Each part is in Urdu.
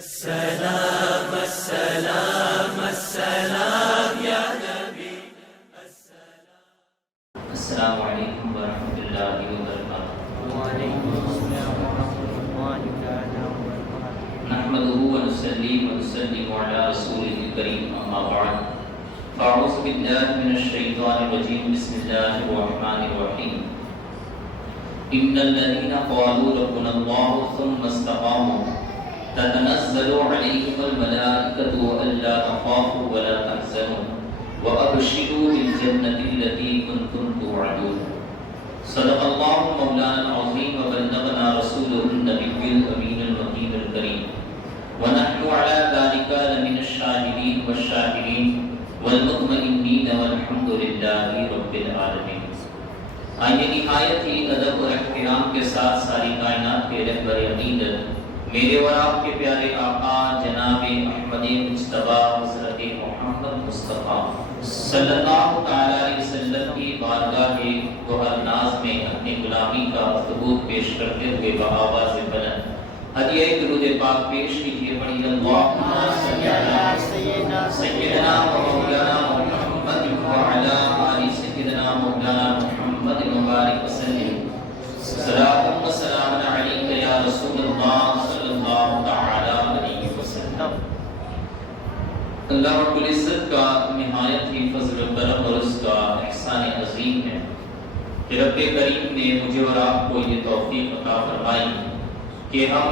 السلام السلام السلام یا نبی السلام علیکم ورحمۃ اللہ وبرکاتہ۔ وعلیکم السلام ورحمۃ اللہ وبرکاتہ۔ نحمده ونصلي ونسلم على رسوله الكريم اما بعد فاعوذ بالله من الشیطان الرجیم بسم اللہ الرحمن الرحیم ان الذين قالوا ربنا الله ثم استقاموا تتنزل عليهم الملائكة ألا تخافوا ولا تحزنوا وأبشروا بالجنة التي كنتم توعدون۔ صدق الله مولانا العظيم وبلغنا رسوله النبي الأمين المكين الكريم ونحن على ذلك لمن الشاهدين والشاكرين والمطمئنين والحمد لله رب العالمين۔ آئیے نہایت ہی ادب اور احترام کے ساتھ ساری کائنات کے رہبر عقیدت میرے اور آپ کے پیارے آقا جناب احمد مصطفیٰ حضرت محمد مصطفیٰ صلی اللہ تعالی علیہ وسلم کی بارگاہ گوہر ناز میں اپنی غلامی کا ثبوت پیش کرتے ہوئے بآواز بلند ہدیہ درود پاک پیش کیجیے، پڑھیے اللہم صلی علی سیدنا و مولانا محمد وعلی آل سیدنا مولانا محمد مبارک وسلم۔ صلاۃ و سلام علیک یا رسول اللہ صلی اللہ تعالی علیہ وسلم۔ اللہ رب العزت کا نہایت ہی فضل و کرم اور اس کا احسان عظیم ہے کہ رب کریم نے مجھے اور آپ کو یہ توفیق عطا فرمائی کہ ہم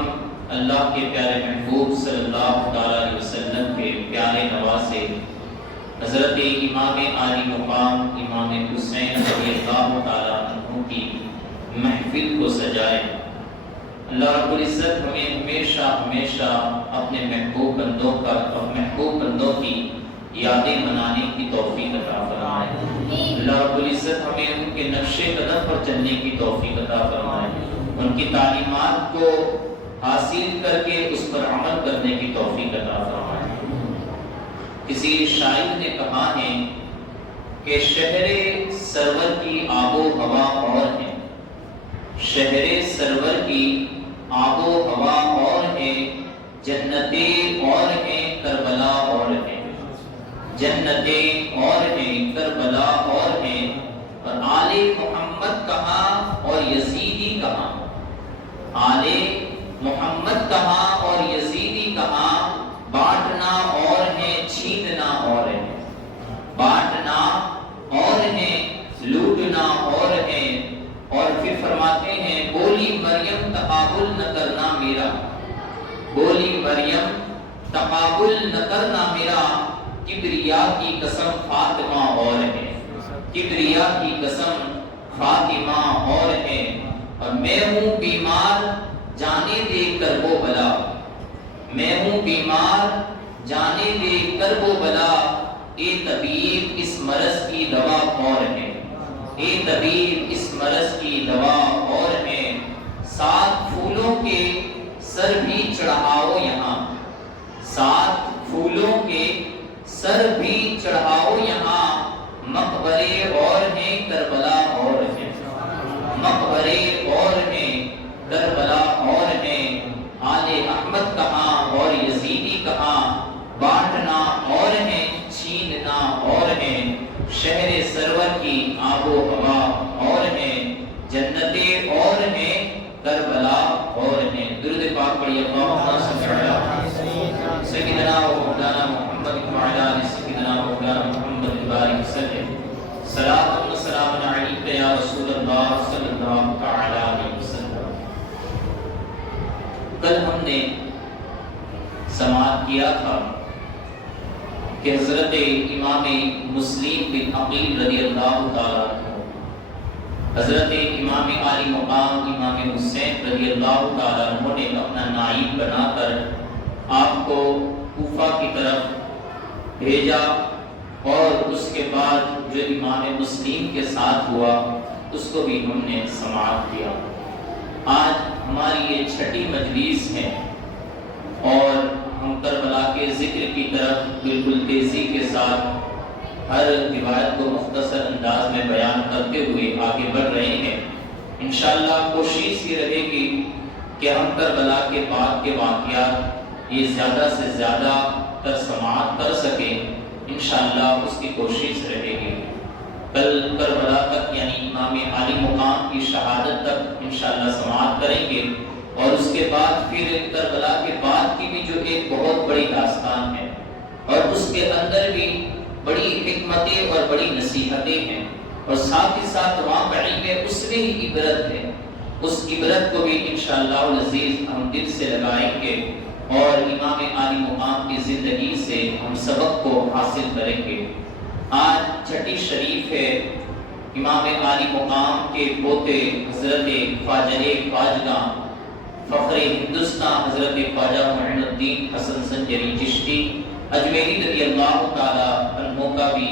اللہ کے پیارے محبوب صلی اللہ تعالی علیہ وسلم کے پیارے نواسے حضرت امام عالی مقام امام حسین رضی اللہ تعالی عنہ کی محفل کو سجائیں۔ اللہ رب العزت ہمیں ہمیشہ ہمیشہ اپنے محبوب بندوں کی یادیں منانے کی توفیق عطا فرمائے۔ اللہ رب العزت ہمیں ان کے نقش قدم پر چلنے کی توفیق عطا فرمائے، ان کی تعلیمات کو حاصل کر کے اس پر عمل کرنے کی توفیق عطا فرمائے۔ کسی شاعر نے کہا ہے کہ شہر سرور کی آب و ہوا اور ہے، شہر سرور کی آب و ہوا اور ہے، جنتیں اور ہیں کربلا اور ہے، جنتیں اور ہیں کربلا اور ہیں، اور آل محمد کہاں اور یزیدی کہاں، آل محمد کہاں اور یزیدی کہاں، بانٹنا اور ہے چھیننا اور ہے، بانٹنا اور ہے لوٹنا اور ہے۔ اور پھر فرماتے ہیں بولی مریم تقابل نہ کرنا میرا، بولی مریم تقابل نہ کرنا میرا، کبریا کی قسم فاطمہ اور ہے، کبریا کی قسم فاطمہ اور ہے۔ اور میں ہوں بیمار جانے دے کرب و بلا، میں ہوں بیمار جانے دے کرب و بلا، اے طبیب اس مرض کی دوا اور ہے، اے طبیب اس مرض کی دوا اور ہے۔ 7 پھولوں کے سر بھی چڑھاؤ یہاں، 7 پھولوں کے سر بھی چڑھاؤ یہاں، مقبرے اور ہیں کربلا اور ہیں، مقبرے اور ہیں کربلا اور ہیں۔ آل احمد کہاں اور یزیدی کہاں، بانٹنا اور ہے چھیننا اور ہے، شہر سرور کی آب و ہوا اور ہے، جنتیں اور ہیں کربلا اور ہیں۔ درود پاک پڑھیے اللہم صلی علی سیدنا و مولانا محمد وعلی آل سیدنا مولانا محمد بارک وسلم۔ صلاۃ و سلام علیک یا رسول اللہ صلی اللہ تعالی علیہ وسلم۔ کل ہم نے سماعت کیا تھا کہ حضرت امام مسلم بن عقیل رضی اللہ تعالیٰ عنہ حضرت امام عالی مقام امام حسین رضی اللہ تعالیٰ عنہ نے اپنا نائب بنا کر آپ کو کوفہ کی طرف بھیجا، اور اس کے بعد جو امام مسلم کے ساتھ ہوا اس کو بھی ہم نے سماعت کیا۔ آج ہماری یہ 6ٹھی مجلس ہے اور ہم کربلا کے ذکر کی طرف بالکل تیزی کے ساتھ ہر روایت کو مختصر انداز میں بیان کرتے ہوئے آگے بڑھ رہے ہیں۔ انشاءاللہ کوشش یہ رہے گی کہ ہم کربلا کے بعد کے واقعات یہ زیادہ سے زیادہ تر سماعت کر سکیں، انشاءاللہ اس کی کوشش رہے گی۔ کل کربلا تک یعنی امام عالی مقام کی شہادت تک انشاءاللہ سماعت کریں گے، اور اس کے بعد پھر کربلا کے بعد کی بھی جو ایک بہت بڑی داستان ہے، اور اس کے اندر بھی بڑی حکمتیں اور بڑی نصیحتیں ہیں، اور ساتھ ہی ساتھ واقعی میں اس میں ہی عبرت ہے۔ اس عبرت کو بھی انشاءاللہ العزیز ہم دل سے لگائیں گے، اور امام عالی مقام کی زندگی سے ہم سبق کو حاصل کریں گے۔ آج چھٹی شریف ہے امام عالی مقام کے پوتے حضرت خواجہ خواجگاں فخر ہندوستان حضرت خواجہ معین الدین حسن سنجری چشتی اجمیری رضی اللہ تعالی عنہ کا بھی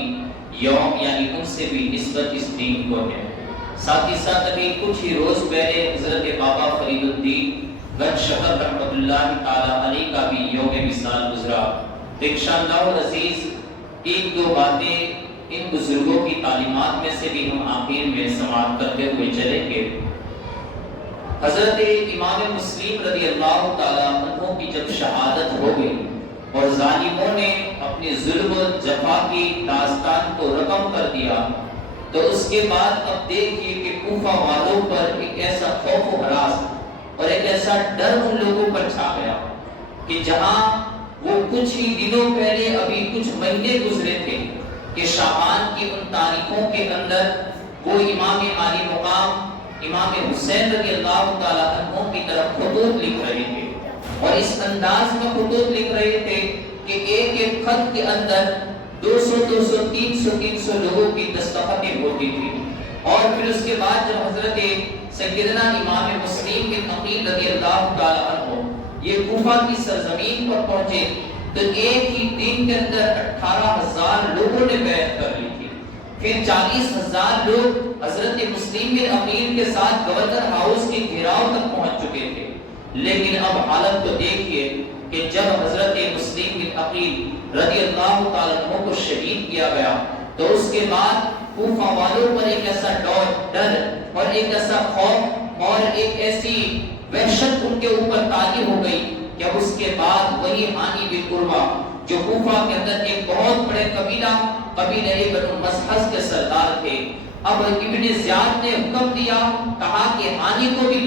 یوم، یعنی ان سے بھی نسبت اس دین کو ہے۔ ساتھ ہی ساتھ ابھی کچھ ہی روز پہلے حضرت بابا فرید الدین گنج شکر رحمۃ اللہ تعالی علیہ کا بھی یوم وصال گزرا۔ تو انشاءاللہ العزیز ایک دو باتیں ان بزرگوں کی تعلیمات میں سے بھی ہم آخر میں سماعت کرتے ہوئے چلیں گے۔ حضرت امام مسلم رضی اللہ تعالی عنہ کی جب شہادت ہو گئی اور ظالموں نے اپنی ظلم و جفا کی داستان کو رقم کر دیا، تو اس کے بعد اب دیکھیے کہ کوفہ والوں پر ایک ایسا خوف و ہراس اور ایک ایسا ڈر ان لوگوں پر چھا گیا کہ جہاں وہ کچھ ہی دنوں پہلے ابھی کچھ مہینے گزرے تھے کہ شعبان کی ان تاریخوں کے اندر وہ امام عالی مقام امام حسین رضی اللہ تعالی عنہ کی طرف خطوط لکھ رہے تھے، اور اس انداز میں خطوط لکھ رہے تھے کہ ایک ایک خط کے اندر 200 300 لوگوں کی دستخطیں ہوتی تھی۔ اور پھر اس کے بعد جب حضرت سیدنا امام مسلم بن عقیل رضی اللہ تعالی عنہ یہ کوفہ کی سرزمین پر پہنچے تو ایک ہی دن کے اندر 18,000 لوگوں نے بیعت کر لی تھی۔ پھر 40,000 لوگ حضرت مسلم بن عقیل کے ساتھ گورنر ہاؤس کے گھیراؤ تک پہنچ چکے تھے۔ لیکن اب حالت تو دیکھیے کہ جب حضرت مسلم بن عقیل رضی اللہ تعالی عنہ کو شہید کیا گیا تو اس کے بعد کوفہ والوں پر ایک ایسا ڈر اور ایک ایسا خوف اور ایک ایسی وحشت ان کے اوپر طاری ہو گئی کہ اب اس کے بعد وہی ہانی بن قربہ جو کوفہ کے اندر ایک بہت بڑے قبیلہ بنو مسحس کے سردار تھے، اب ابن زیاد نے حکم دیا، کہا کہ ہانی کو بھی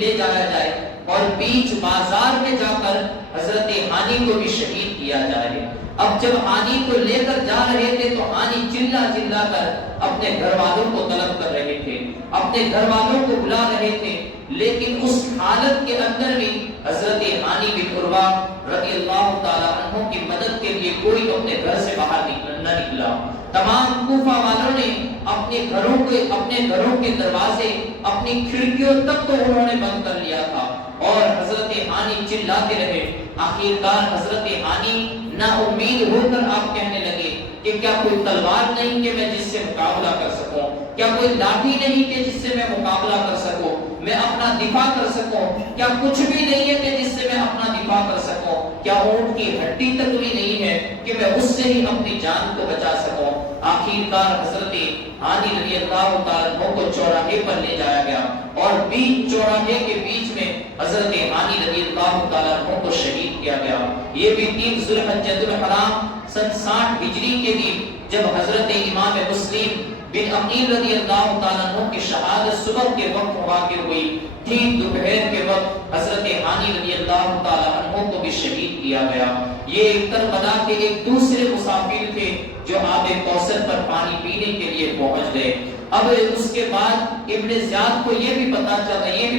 لے جایا جائے اور بیچ بازار میں جا کر حضرت ہانی کو بھی شہید کیا جائے۔ اب جب ہانی کو لے کر جا رہے تھے تو ہانی چلا چلا کر اپنے گھر والوں کو طلب کر رہے تھے، اپنے گھر والوں کو بلا رہے تھے، لیکن اس حالت کے اندر بھی حضرت ہانی بن قربہ رضی اللہ تعالی عنہ کی مدد کے لیے کوئی اپنے گھر سے باہر نہ نکلا۔ تمام کوفہ والوں نے اپنے گھروں کے دروازے، اپنی کھڑکیوں تک تو انہوں نے بند کر لیا تھا، اور حضرت ہانی چلاتے رہے۔ آخرکار حضرت ہانی نا امید ہو کر آپ کہنے لگے کہ کیا کوئی تلوار نہیں کہ میں جس سے مقابلہ کر سکوں، کیا کوئی لاٹھی نہیں کہ جس سے میں مقابلہ کر سکوں، میں اپنا دفاع کر سکوں، کیا کچھ بھی نہیں ہے کہ جس سے میں اپنا دفاع کر سکوں، کیا اونٹ کی ہڈی تک بھی نہیں ہے کہ میں اس سے ہی اپنی جان کو بچا سکوں۔ آخرکار حضرت ہانی رضی اللہ تعالیٰ عنہ کو چوراہے پر لے جایا گیا، اور بیچ چوراہے کے بیچ میں حضرت ہانی رضی اللہ تعالیٰ عنہ کو شہید کیا گیا۔ یہ بھی 3 ذوالحجۃ الحرام سن 60 ہجری کے دن جب حضرت امام مسلم بن عقیل رضی اللہ تعالیٰ عنہ کی شہادت صبح کے وقت واقع ہوئی، ٹھیک دوپہر کے وقت حضرت ہانی رضی اللہ تعالیٰ عنہ کو بھی شہید کیا گیا۔ یہ کربلا کے ایک دوسرے مسافر تھے جو آب کوثر پر پانی پینے کے لیے پہنچ گئے۔ اب اس کے بعد ابن زیاد کو یہ بھی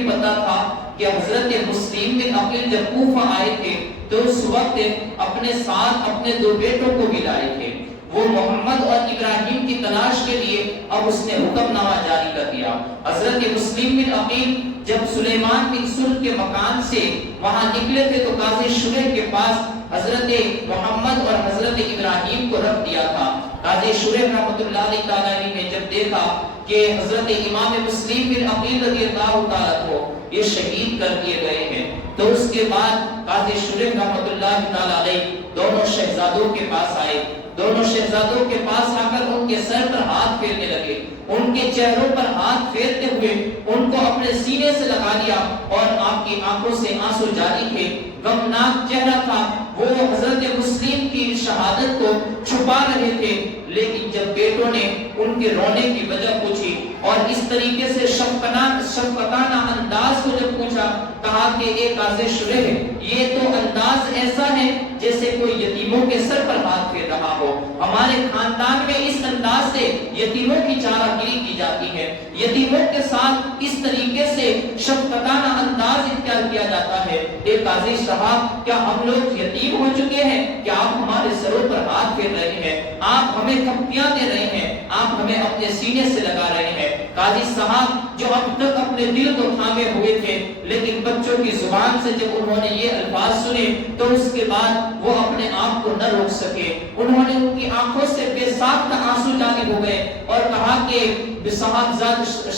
پتا تھا کہ حضرت مسلم بن عقیل جب کوفہ آئے تھے تو اس وقت اپنے ساتھ اپنے 2 بیٹوں کو بھی لائے تھے۔ وہ محمد اور ابراہیم کی تلاش کے لیے اب اس نے حکم نامہ جاری کر دیا۔ حضرت مسلم بن عقیل جب سلیمان بن سرد کے مکان سے وہاں نکلے تھے تو قاضی شریح کے پاس حضرت محمد اور حضرت ابراہیم کو رکھ دیا تھا۔ قاضی شریح رحمۃ اللہ علیہ نے جب دیکھا کہ حضرت امام مسلم بن عقیل رضی اللہ تعالیٰ کو یہ شہید کر دیے گئے ہیں تو اس کے بعد قاضی شریح رحمۃ اللہ علیہ دونوں شہزادوں کے پاس آئے۔ دونوں شہزادوں کے پاس آ کر ان کے سر پر ہاتھ پھیرنے لگے، ان کے چہروں پر ہاتھ پھیرتے ہوئے ان کو اپنے سینے سے لگا لیا اور آپ کی آنکھوں سے آنسو جاری تھے۔ غمناک چہرہ تھا، وہ حضرت مسلم کی شہادت کو چھپا رہے تھے، لیکن جب بیٹوں نے ان کے رونے کی وجہ پوچھی اور اس طریقے سے شفقتانہ انداز کو جب پوچھا، کہا کہ ایک آزش رہے، یہ تو انداز ایسا ہے جیسے کوئی یتیموں کے سر پر ہاتھ پھیر رہا ہو۔ ہمارے خاندان میں اس انداز سے یتیموں کی چارہ گیری کی جاتی ہے، یتیموں کے ساتھ اس طریقے سے شفقتانہ انداز اختیار کیا جاتا ہے۔ ایک عزیز صاحب، کیا ہم لوگ یتیم ہو چکے ہیں کہ آپ ہمارے سروں پر ہاتھ پھیر رہے ہیں، آپ ہمیں تھپیاں دے رہے ہیں، آپ ہمیں اپنے سینے سے لگا رہے ہیں؟ قاضی صاحب جو اب تک اپنے دل کو تھامے ہوئے تھے، لیکن بچوں کی زبان سے جب انہوں نے یہ الفاظ سنے تو اس کے بعد وہ اپنے آپ کو نہ روک سکے، انہوں نے ان کی آنکھوں سے بے ساختہ آنسو جاری ہو گئے اور کہا کہ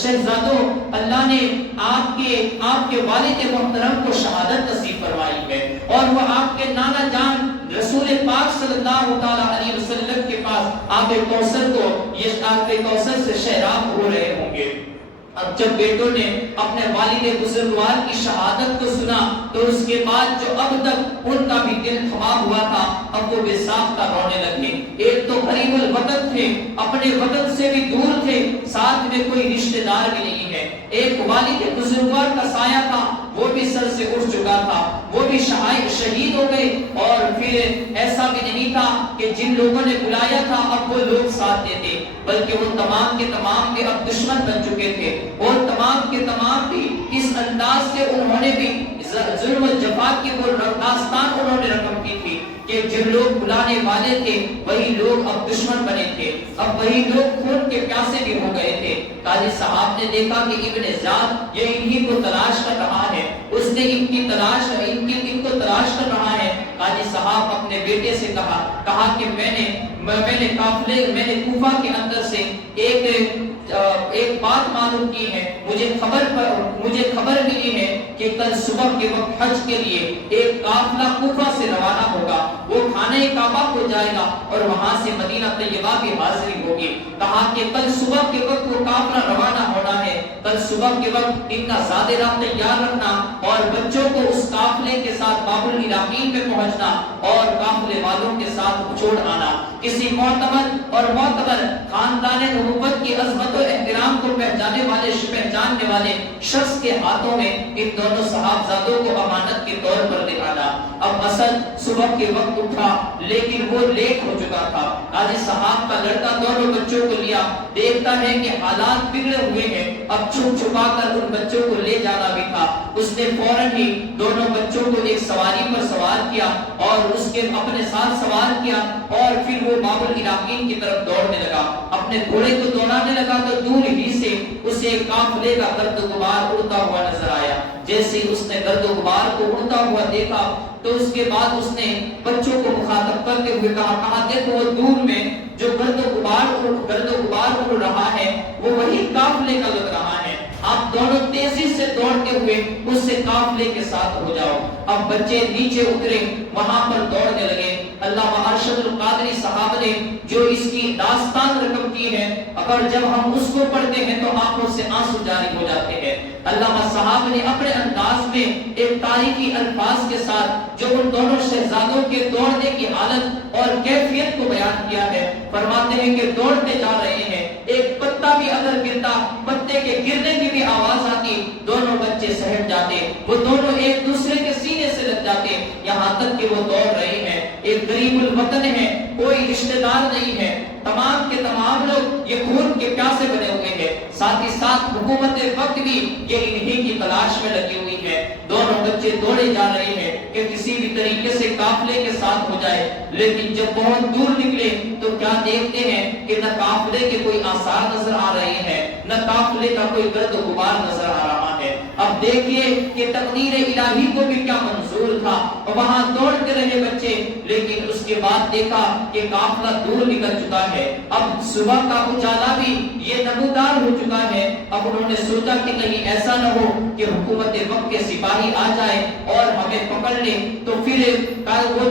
شہزادوں، اللہ نے آپ کے والد محترم کو شہادت نصیب فرمائی ہے، اور وہ آپ کے نانا جان رسول پاک صلی اللہ تعالی علیہ وسلم کے پاس آب کوثر سے شیراب ہو رہے ہوں گے۔ اب جب بیٹوں نے اپنے والد بزرگوار کی شہادت کو سنا تو اس کے بعد جو اب تک ان کا بھی دل تھما ہوا تھا، اب وہ بے ساختہ رونے لگے۔ ایک تو غریب الوطن تھے، اپنے وطن سے بھی دور تھے، ساتھ میں کوئی رشتہ دار بھی نہیں ہے۔ ایک والد بزرگوار کا سایہ تھا، وہ بھی سر سے اٹھ چکا تھا، وہ بھی شہید ہو گئے، اور پھر ایسا بھی نہیں تھا کہ جن لوگوں نے بلایا تھا اب وہ لوگ ساتھ دیتے، بلکہ وہ تمام کے تمام کے اب دشمن بن چکے تھے، اور تمام کے تمام بھی اس انداز سے انہوں نے بھی ظلم و جفا کی وہ داستان انہوں نے رقم کی تھی کہ جن لوگ بلانے والے تھے وہی لوگ اب دشمن بنے تھے، اب وہی لوگ خون کے پیاسے بھی ہو گئے تھے۔ قاضی صاحب نے دیکھا کہ ابن زیاد یہ انہی کو تلاش کر رہا ہے، اس نے ان کو تلاش کر رہا ہے۔ قاضی صاحب اپنے بیٹے سے کہا کہ میں نے کوفہ کے اندر سے ایک بات معلوم کی ہے، مجھے خبر ملی ہے کہ کل صبح کے وقت حج کے لیے ایک قافلہ کوفہ سے روانہ ہوگا، وہ خانہ کعبہ کو جائے گا اور وہاں سے مدینہ طیبہ کی حاضری ہوگی۔ کہا کہ کل صبح کے وقت وہ قافلہ روانہ ہونا ہے، کل صبح کے وقت ان کا زادرہ تیار رکھنا اور بچوں کو اس قافلے کے ساتھ باب العراقین میں پہنچنا اور قافلے والوں کے ساتھ چھوڑ آنا۔ کسی معتبر خاندان نبوت کی عظمت و احترام کو پہچاننے والے شخص کے ہاتھوں میں ان دونوں صحابزادوں کو امانت کے طور پر دے آنا۔ اب اسد صبح کے وقت اٹھا لیکن وہ لیٹ ہو چکا تھا۔ قاضی صاحب کا لڑکا دونوں بچوں کو لیا، دیکھتا ہے کہ حالات بگڑے ہوئے ہیں، اب چھپا کر ان بچوں کو لے جانا بھی تھا۔ اس نے فوراً ہی دونوں بچوں کو ایک سواری پر سوار کیا اور اس کے اپنے ساتھ سوار کیا، اور پھر وہ باب العراقین کی طرف دوڑنے لگا۔ اپنے گھوڑے کو دوڑانے لگا تو دور ہی سے اسے قافلے کا گرد و غبار اڑتا ہوا نظر آیا۔ جیسے اس نے گرد و غبار کو اڑتا ہوا دیکھا تو اس کے بعد اس نے بچوں کو مخاطب کرتے ہوئے کہا دیکھو وہ دور میں جو گرد و غبار اڑ رہا ہے وہ وہی قافلے کا لگ رہا ہے، آپ دونوں تیزی سے دوڑتے ہوئے اس سے قافلے کے ساتھ ہو جاؤ۔ اب بچے نیچے اترے، وہاں پر دوڑنے لگے۔ علامہ ارشد القادری صاحب نے جو اس کی داستان رقم کی ہے، اگر جب ہم اس کو پڑھتے ہیں تو آنکھوں سے آنسو جاری ہو جاتے ہیں۔ علامہ صاحب نے اپنے انداز میں ایک تاریخی الفاظ کے ساتھ جو ان دونوں شہزادوں کے دوڑنے کی حالت اور کیفیت کو بیان کیا ہے، فرماتے ہیں کہ دوڑتے جا رہے ہیں، ایک پتا بھی اگر گرتا، پتے کے گرنے کی بھی آواز آتی، دونوں بچے سہٹ جاتے، وہ دونوں ایک دوسرے کے سینے سے لگ جاتے، یہاں تک کہ وہ دوڑ رہے ہیں۔ ایک غریب الوطن ہے، کوئی رشتہ دار نہیں ہے، تمام کے تمام لوگ یہ خون کے پیاسے بنے ہوئے ہیں، ساتھ ہی ساتھ حکومت وقت بھی یہ انہی کی تلاش میں لگی ہوئی ہے۔ دونوں بچے دوڑے جا رہے ہیں کہ کسی بھی طریقے سے قافلے کے ساتھ ہو جائے، لیکن جب بہت دور نکلے تو کیا دیکھتے ہیں کہ نہ قافلے کے کوئی آثار نظر آ رہے ہیں، نہ قافلے کا کوئی گرد و غبار نظر آ رہا ہے۔ اب دیکھیے کہ تقدیر الہی کو بھی کیا منظور تھا، وہاں دوڑتے رہے بچے، لیکن اس کے بعد دیکھا کہ قافلہ دور نکل چکا ہے، اب صبح کا اجالا بھی یہ نمودار ہو چکا ہے۔ اب انہوں نے سوچا کہ کہیں ایسا نہ ہو کہ حکومت وقت کے سپاہی آ جائے اور ہمیں پکڑ لیں، تو پھر وہ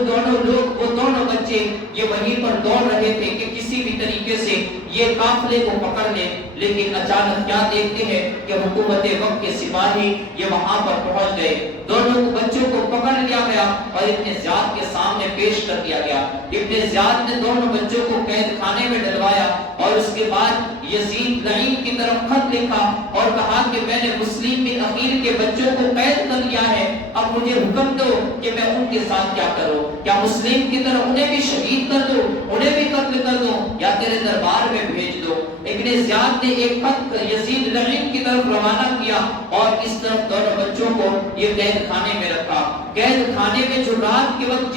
دونوں بچے یہ وہیں پر دوڑ رہے تھے کہ کسی بھی طریقے سے یہ قافلے کو پکڑ لے، لیکن اچانک کیا دیکھتے ہیں کہ حکومت وقت کے سپاہی یہ وہاں پر پہنچ گئے، دونوں بچوں کو پکڑ لیا گیا اور ابن زیاد کے سامنے پیش کر دیا گیا۔ ابن زیاد نے دونوں بچوں کو قید خانے میں ڈلوایا اور اس کے بعد یزید لعین کی طرف خط لکھا اور کہا کہ میں نے مسلم بن عقیل کے بچوں کو قید کر لیا ہے، اب مجھے حکم دو کہ میں ان کے ساتھ کیا کروں، کیا مسلم کی طرح انہیں بھی شہید کر دوں، انہیں بھی قتل کر دوں، یا تیرے دربار میں بھیج دو۔ ابن زیاد نے ایک خط یزید لعین کی طرف روانہ کیا اور اس طرف دونوں بچوں کو یہ قید خانے میں رکھا۔ قید خانے میں جو رات کے وقت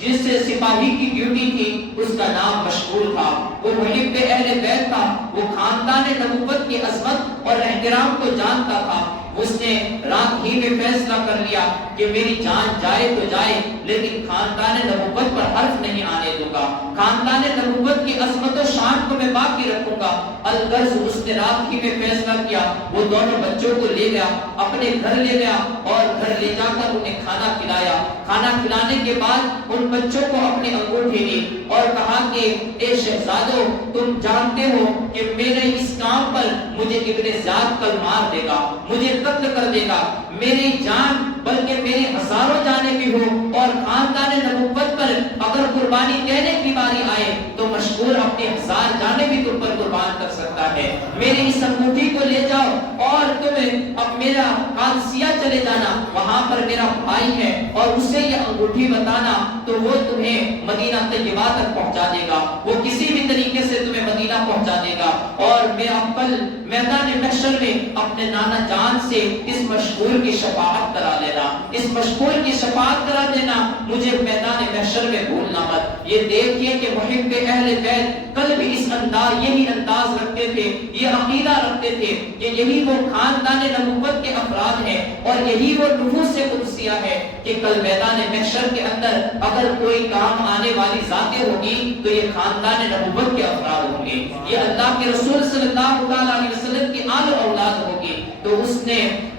جس سے سپاہی کی ڈیوٹی تھی اس کا نام مشغول تھا، وہ محب اہل بیت تھا، وہ خاندان نبوت کی عظمت اور احترام کو جانتا تھا۔ اس نے رات ہی میں فیصلہ کر لیا کہ میری جان جائے تو جائے لیکن خاندان نبوت پر حرف نہیں آنے دوں گا، خاندان نبوت کی عظمت و شان کو میں باقی رکھوں گا۔ الغرض اس نے رات ہی میں فیصلہ کیا، وہ دونوں بچوں کو لے گیا، اپنے گھر لے گیا اور گھر لے جا کر انہیں کھانا کھلایا۔ کھانا کھلانے کے بعد ان بچوں کو اپنی انگوٹھی دی اور کہا کہ اے شہزادو، تم جانتے ہو کہ میرے اس کام پر مجھے ابن زیاد کل مار دے گا، مجھے قتل کر دے گا، میری جان بلکہ میری ہزاروں جانیں بھی ہو اور خاندان نبوت پر اگر قربانی دینے کی باری آئے تو مشکور اپنی ہزار جانیں بھی تم پر قربان کر سکتا ہے۔ میری اس انگوٹھی کو لے جاؤ اور تمہیں اب میرا قادسیہ چلے جانا، وہاں پر میرا بھائی ہے اور اسے یہ انگوٹھی بتانا تو وہ تمہیں مدینہ طیبہ تک پہنچا دے گا، وہ کسی بھی طریقے سے تمہیں مدینہ پہنچا دے گا اور میرا کل میدان محشر میں اپنے نانا جان سے اس مشغول کی شفاعت کرا لینا، اس مشغول کی شفاعت کرا دینا، مجھے میدان محشر میں بھولنا مت۔ یہ دیکھیے کہ محب اہل بیت کل بھی اس انداز یہی انداز رکھتے تھے، یہ عقیدہ رکھتے تھے کہ یہی وہ خاندان نبوت کے افراد ہیں اور یہی وہ نفوس قدسیہ ہے کہ کل میدان محشر کے اندر اگر کوئی کام آنے والی ذاتیں ہوگی تو یہ خاندان نبوت کے افراد ہوں گے، یہ اللہ کے رسول صلی اللہ علیہ وسلم کی آل و اولاد ہوگی۔ تو اس نے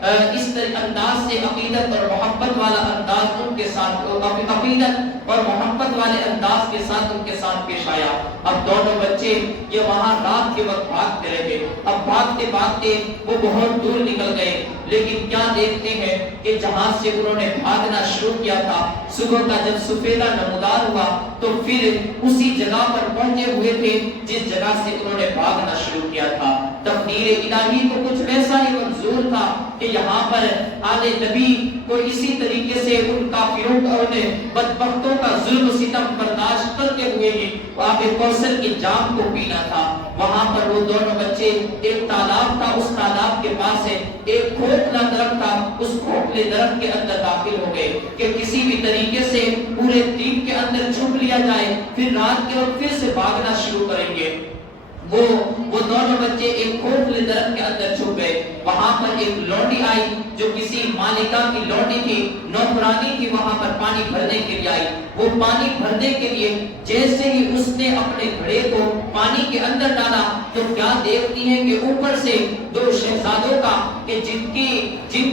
اس انداز سے عقیدت اور محبت والا انداز ان کے ساتھ عقیدت اور محبت والے انداز کے ساتھ ان کے ساتھ پیش آیا۔ اب دونوں بچے یہ وہاں رات کے وقت بھاگتے رہے، اب بھاگتے بھاگتے وہ بہت دور نکل گئے، لیکن کیا دیکھتے ہیں کہ جہاں سے انہوں نے بھاگنا شروع کیا تھا صبح کا جب سفیدہ نمودار ہوا تو پھر اسی جگہ پر پہنچے ہوئے تھے جس جگہ سے انہوں نے بھاگنا شروع کیا تھا۔ تقدیر الہی کو کچھ ویسا ہی منظور تھا کہ یہاں پر آل نبی کو اسی طریقے سے ان کافروں کا بدبختوں کا ظلم و ستم برداشت کرتے ہوئے ہی آب کوثر کی جام کو پینا تھا۔ وہاں پر وہ دونوں بچے، ایک تالاب تھا، اس تالاب کے پاس سے ایک کھوکھلا درخت تھا، اس کھوکھلے درخت کے اندر داخل ہو گئے کہ کسی بھی طریقے سے پورے دن کے اندر چھپ لیا جائے، پھر رات کے وقت پھر سے بھاگنا شروع کریں گے۔ وہ دونوں بچے ایک کھوکھلے درخت کے اندر چھپ گئے۔ وہاں پر ایک لونڈی آئی جو کسی مالکہ کی لونڈی تھی، نوکرانی تھی، وہاں پر پانی بھرنے کے لیے آئی۔ وہ پانی بھرنے کے لیے جیسے ہی اس نے اپنے گھڑے کو پانی کے اندر ڈالا تو کیا دیکھتی ہیں کہ اوپر سے دو شہزادوں کا کہ جن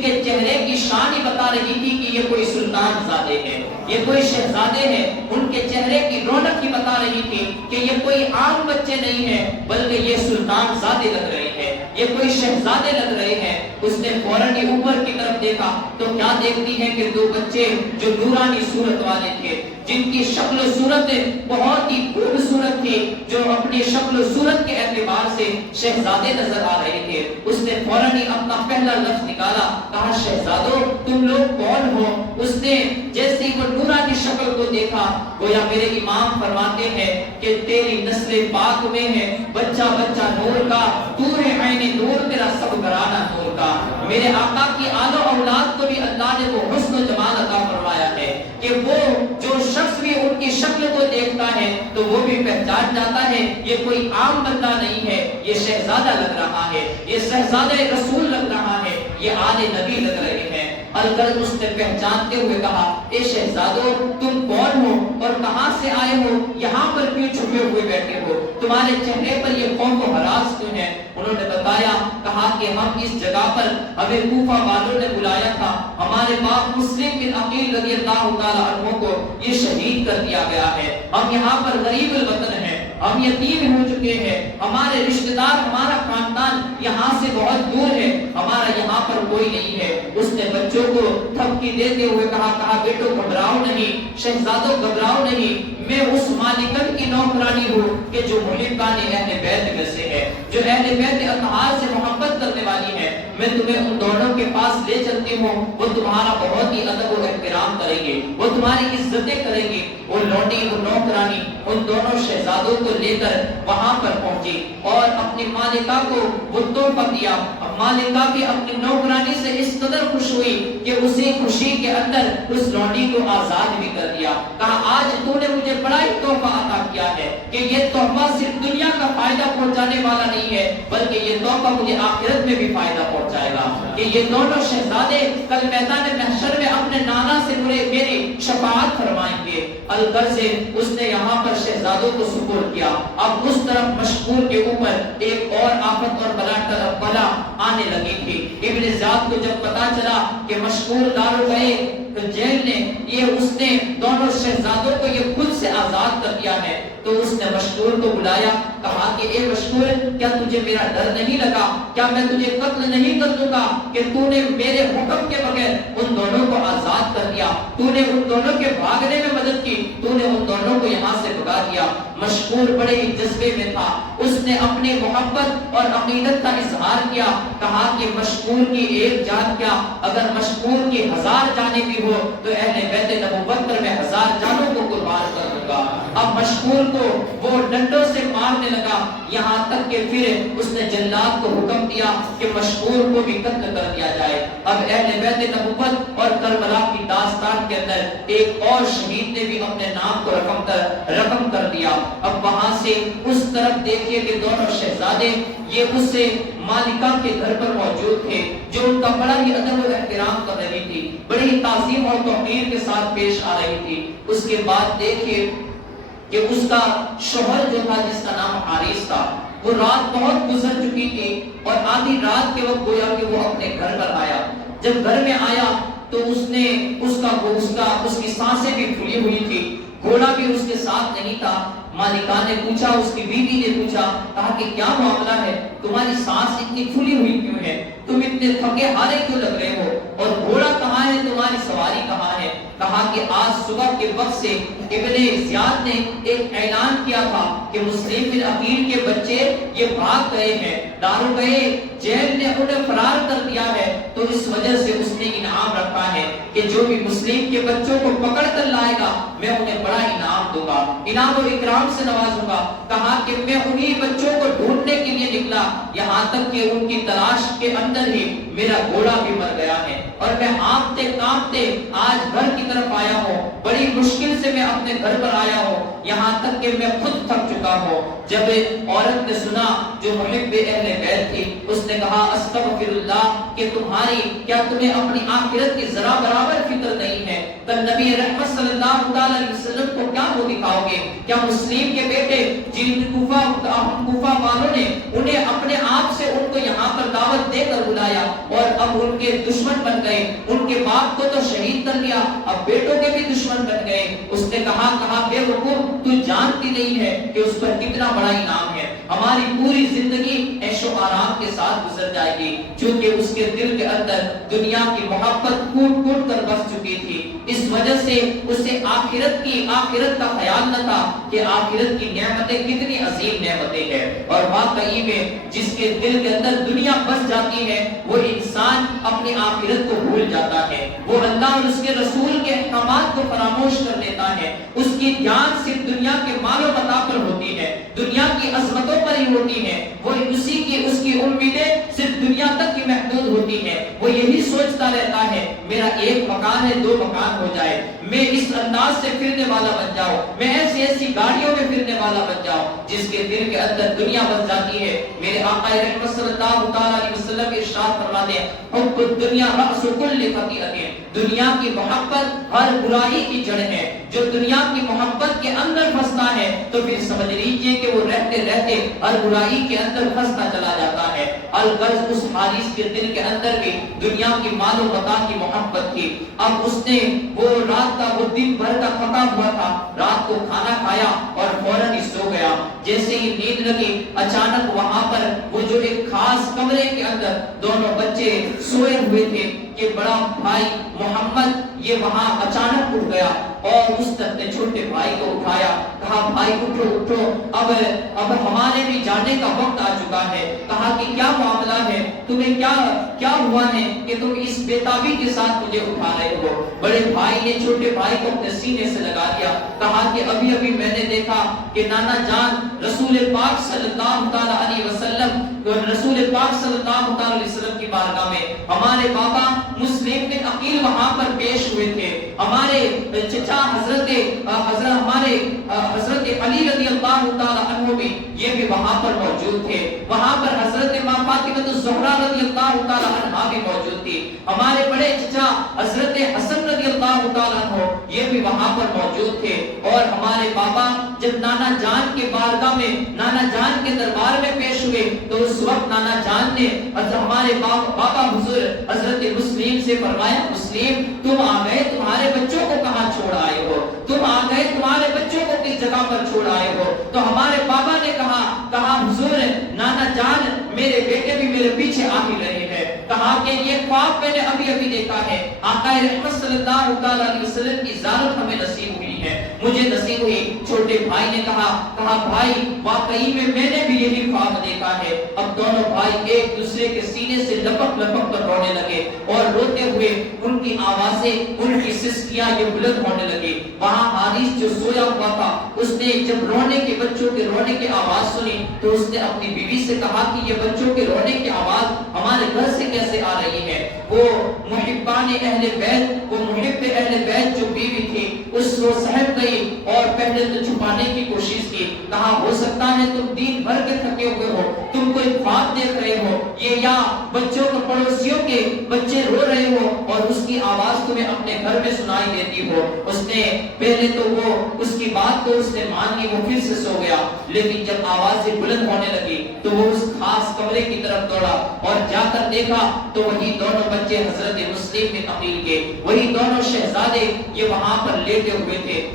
کے چہرے کی شان ہی بتا رہی تھی کہ یہ کوئی سلطان زادے ہیں، یہ کوئی شہزادے ہیں، ان کے چہرے کی رونق ہی بتا رہی تھی کہ یہ کوئی عام بچے نہیں ہیں بلکہ یہ سلطان زادے لگ رہے ہیں، یہ کوئی شہزادے لگ رہے ہیں۔ اس نے فوراً ہی اوپر کی طرف دیکھا تو کیا دیکھتی ہے کہ دو بچے جو نورانی صورت والے تھے، جن کی شکل و صورت بہت ہی خوبصورت تھی، جو اپنی شکل و صورت کے اعتبار سے شہزادے نظر آ رہے تھے۔ اس نے فوراً ہی اپنا پہلا لفظ نکالا، کہا شہزادو تم لوگ کون ہو؟ اس نے جیسے ہی وہ نورانی شکل کو دیکھا، گویا میرے امام فرماتے ہیں کہ تیری نسل پاک میں ہے بچہ بچہ نور کا، تو ہے عین نور تیرا سب گھرانہ نور کا۔ میرے آقا کی آل و اولاد کو بھی اللہ نے وہ حسن و جمال عطا فرمایا ہے کہ وہ جو شخص بھی ان کی شکل کو دیکھتا ہے تو وہ بھی پہچان جاتا ہے یہ کوئی عام بندہ نہیں ہے، یہ شہزادہ لگ رہا ہے، یہ شہزادہ رسول لگ رہا ہے، یہ آل نبی لگ رہے ہیں۔ الغرض اس نے پہچانتے ہوئے کہا اے شہزادو تم کون ہو اور کہاں سے آئے ہو، یہاں پر کیوں چھپے ہوئے بیٹھے ہو، تمہارے چہرے پر یہ خوف و ہراس کیوں ہے؟ انہوں نے بتایا، کہا کہ ہم اس جگہ پر ہمیں کوفہ والوں نے بلایا تھا، ہمارے باپ مسلم بن عقیل رضی اللہ تعالی عنہ کو یہ شہید کر دیا گیا ہے، ہم یہاں پر غریب الوطن ہیں ہم یتیم ہو چکے ہیں، ہمارے رشتہ دار، ہمارا خاندان یہاں سے بہت دور ہے، ہمارا یہاں پر کوئی نہیں ہے۔ اس نے بچوں کو تھپکی دیتے ہوئے کہا بیٹو گھبراؤ نہیں، شہزادوں گھبراؤ نہیں، میں اس مالکن کی نوکرانی ہوں کہ جو محبان اہل بیت میں سے ہے، جو اہل بیت اطہار سے محبت کرنے والی ہے۔ میں تمہیں ان دونوں کے پاس لے چلتی ہوں، وہ تمہارا بہت ہی ادب و احترام کریں گے، وہ تمہاری عزتیں کریں گے۔ وہ لوٹی، وہ نوکرانی ان دونوں شہزادوں کو لے کر وہاں پر پہنچی اور اپنی مالکہ کو وہ تحفہ دیا۔ مالکہ بھی اپنی نوکرانی سے اس قدر خوش ہوئی کہ اسی خوشی کے اندر اس لوٹی کو آزاد بھی کر دیا۔ کہا آج تو نے مجھے بڑا ہی تحفہ عطا کیا ہے کہ یہ تحفہ صرف دنیا کا فائدہ پہنچانے والا نہیں ہے، بلکہ یہ تحفہ مجھے آخرت میں بھی فائدہ پہنچائے گا کہ یہ دونوں شہزادے کل میدان محشر میں اپنے نانا سے میری شفاعت فرمائیں گے۔ الغرض سے اس نے یہاں پر شہزادوں کو سپرد کیا۔ اب اس طرف مشکور کے اوپر ایک اور آفت اور بلا آنے لگی تھی۔ ابن زیاد کو جب پتا چلا کہ مشکور دارو گئے جیل نے اس نے دونوں شہزادوں کو یہ خود سے آزاد کر دیا ہے، تو اس نے مشکور کو بلایا، کہا کہ اے مشکور، کیا تجھے میرا ڈر نہیں لگا؟ کیا میں تجھے قتل نہیں کر دوں گا کہ تو نے میرے حکم کے بغیر ان دونوں کو آزاد کر دیا، تو نے ان دونوں کے بھاگنے میں مدد کی، تو نے ان دونوں کو یہاں سے بھگا دیا۔ مشکور بڑے ہی جذبے میں تھا، اس نے اپنی محبت اور عقیدت کا اظہار کیا، کہا کہ مشکور کی ایک جان کیا، اگر مشکور کی 1000 جانیں بھی ہو تو اہل بیت نبوت پر میں 1000 جانوں کو قربان کر دوں گا۔ اب مشکور کو وہ ڈنڈوں سے مارنے لگا، یہاں تک کہ پھر اس نے جلاد کو حکم دیا کہ مشکور کو بھی قتل کر دیا جائے۔ اب اہل بیت نبوت اور کربلا کی داستان کے اندر ایک اور شہید نے بھی اپنے نام کو رقم کر دیا۔ اب وہاں سے اس طرف دیکھیے کہ دونوں شہزادے یہ اس سے مالکہ کے گھر پر موجود تھے، جو ان کا بڑا ہی ادب و احترام کر رہی تھی، بڑی ہی تعظیم اور توقیر کے ساتھ پیش آ رہی تھی۔ اس کے بعد دیکھیے کہ اس کا شوہر جو تھا، جس کا نام حارث تھا، وہ رات بہت گزر چکی تھی اور آدھی رات کے وقت گویا کہ وہ اپنے گھر پر آیا۔ جب گھر میں آیا تو اس کی سانسیں بھی پھولی ہوئی تھی، گھوڑا بھی اس کے ساتھ نہیں تھا۔ مالکہ نے پوچھا، اس کی بیوی نے پوچھا، کہا کہ کیا معاملہ ہے، تمہاری سانس اتنی پھولی ہوئی کیوں ہے، تم اتنے تھکے ہارے کیوں لگ رہے ہو، اور گھوڑا کہاں ہے، تمہاری سواری کہاں ہے؟ کہا کہ آج صبح کے وقت سے ابن زیاد نے ایک اعلان کیا تھا کہ مسلم بن عقیل کے بچے یہ بھاگ گئے ہیں، دارو گئے جیل نے انہیں فرار کر دیا ہے، تو اس وجہ سے اس نے انعام رکھا ہے کہ جو بھی مسلم کے بچوں کو پکڑ کر لائے گا میں انہیں بڑا انعام دوں گا، انعام و اکرام سے نوازوں گا۔ کہا کہ میں انہی بچوں کو ڈھونڈنے کے لیے نکلا، یہاں تک کہ ان کی تلاش کے اندر ہی میرا گھوڑا بھی مر گیا ہے، اور میں ہانپتے کانپتے آج گھر کی طرف آیا ہوں، بڑی مشکل سے میں اپنے گھر پر آیا ہوں، یہاں تک کہ میں خود تھک چکا ہوں۔ جب عورت نے سنا جو محب اہل بیت تھی، اس نے کہا استغفر اللہ کہ کیا تمہیں اپنی آخرت کی ذرا برابر فکر نہیں ہے؟ کل نبی رحمت صلی اللہ علیہ وسلم کو کیا وہ دکھاؤ گے؟ کیا مسلم کے بیٹے جن کوفہ والوں نے انہیں اپنے آپ سے ان کو یہاں پر دعوت دے کر بلایا اور اب ان کے دشمن بن گئے، ان کے باپ کو تو شہید کر لیا، اب بیٹوں کے بھی دشمن بن گئے۔ اس نے کہا بے وقوف، تو جانتی نہیں ہے کہ اس پر کتنا بڑا انعام ہے، ہماری پوری زندگی عیش و آرام کے ساتھ گزر جائے گی، چونکہ اس کے دل کے اندر دنیا کی محبت کوٹ کوٹ کر بس چکی تھی، اس وجہ سے اسے آخرت کا خیال نہ تھا کہ آخرت کی نعمتیں کتنی عظیم نعمتیں ہیں، اور واقعی میں جس کے دل کے اندر دنیا بس جاتی ہے وہ انسان اپنی آخرت کو بھول جاتا ہے، وہ اللہ اور اس کے رسول کے احکامات کو فراموش کر دیتا ہے، اس کی دھیان صرف دنیا کے مال و متاع پر ہوتی ہے، دنیا کی عظمتوں پر ہی ہوتی ہے، وہ اس کی امیدیں صرف دنیا تک ہی محدود ہوتی ہے، وہ یہی سوچتا رہتا ہے میرا ایک مکان ہے 2 مکان ہو جائے، میں اس انداز سے پھرنے والا بن جاؤں، میں ایسی گاڑیوں میں پھرنے والا بن جاؤں۔ جس کے دل کے اندر دنیا بس جاتی ہے، میرے آقا رحمت صلی اللہ علیہ وسلم ارشاد فرماتے ہیں حب الدنیا رأس کل خطیئۃ، دنیا کی محبت ہر برائی کی جڑ ہے، جو دنیا کی محبت کے اندر پھنستا ہے تو پھر سمجھ لیجئے کہ وہ رہتے رہتے ہر برائی کے اندر پھنستا چلا جاتا ہے۔ الغرض اس حارث کے دل کے اندر بھی دنیا کی مال و متاع کی محبت تھی، اب اس نے وہ رات رات کا وہ دن بھر کا تھکا ہوا تھا، رات کو کھانا کھایا اور فوراً ہی سو گیا۔ جیسے ہی نیند لگی اچانک وہاں پر وہ جو ایک خاص کمرے کے اندر دونوں بچے سوئے ہوئے تھے کہ بڑا بھائی محمد یہ وہاں اچانک اٹھ گیا اور اس نے چھوٹے بھائی کو اٹھایا، کہا بھائی اٹھو اٹھو، اب ہمارے بھی جانے کا وقت آ چکا ہے۔ کہا کہ کیا معاملہ ہے، تمہیں کیا ہوا ہے کہ تم اس بےتابی کے ساتھ مجھے اٹھا رہے ہو؟ بڑے بھائی نے چھوٹے بھائی کو اپنے سینے سے لگا دیا، کہا کہ ابھی میں نے دیکھا کہ نانا جان رسول پاک صلی اللہ تعالی علیہ وسلم کی بارگاہ میں ہمارے بابا مسلم بن عقیل وہاں پر پیش ہوئے تھے، ہمارے چچا حضرت علی رضی اللہ تعالی عنہ بھی یہ بھی وہاں پر موجود تھے، وہاں پر حضرت ماں فاطمہ الزہرا رضی اللہ تعالی عنہا بھی موجود تھی، ہمارے بڑے چچا حضرت حسن رضی اللہ تعالی عنہ یہ بھی وہاں پر موجود تھے۔ اور ہمارے بابا جب نانا جان کے بارگاہ میں نانا جان کے دربار میں پیش ہوئے تو اس وقت نانا جان نے ہمارے بابا حضور حضرت مسلم سے فرمایا، مسلم تم آ گئے، تمہارے بچوں کو کہاں چھوڑ آئے ہو؟ تم آ گئے، تمہارے بچوں کو کس جگہ پر چھوڑ آئے ہو؟ تو ہمارے بابا نے کہا حضور نانا جان میرے بیٹے بھی میرے پیچھے آ ہی رہے ہیں، کہا کہ یہ خواب میں نے ابھی دیکھا ہے، آقا رحمت صلی اللہ تعالی علیہ وسلم کی زیارت ہمیں نصیب ہوئی ہے، مجھے نصیب ہوئی۔ چھوٹے بھائی نے کہا بھائی واقعی میں نے بھی یہی خواب دیکھا ہے۔ اب دونوں بھائی ایک دوسرے کے سینے سے لپک کر رونے لگے اور روتے ہوئے ان کی آوازیں، ان کی سسکیاں یہ بلند ہونے لگی۔ وہاں حارث جو سویا ہوا تھا اس نے جب بچوں کے رونے کی آواز سنی تو اس نے اپنی بیوی سے کہا کہ یہ بچوں کے رونے کی آواز ہمارے گھر سے کیسے آ رہی ہے؟ وہ محبان اہل بیت، وہ محب اہل بیت جو بیوی تھی اس کو سہم گئی اور پہلے تو چھپانے کی کوشش کی، کہا ہو سکتا ہے تم دن بھر کے تھکے ہوئے ہو، تم کوئی خواب دیکھ رہے ہو، یہ یا بچوں کو پڑوسیوں کے بچے رو رہے ہو اور اس کی آواز تمہیں اپنے گھر میں سنائی دیتی ہو۔ اس نے پہلے تو وہ اس کی بات کو اس نے مان لی، وہ پھر سے سو گیا، لیکن جب آوازیں بلند ہونے لگی تو وہ اس خاص کمرے کی طرف دوڑا اور جا کر دیکھا تو وہی دونوں بچے حضرت مسلم بن عقیل کے، وہی دونوں شہزادے یہ وہاں پر لیٹے ہوئے تھے۔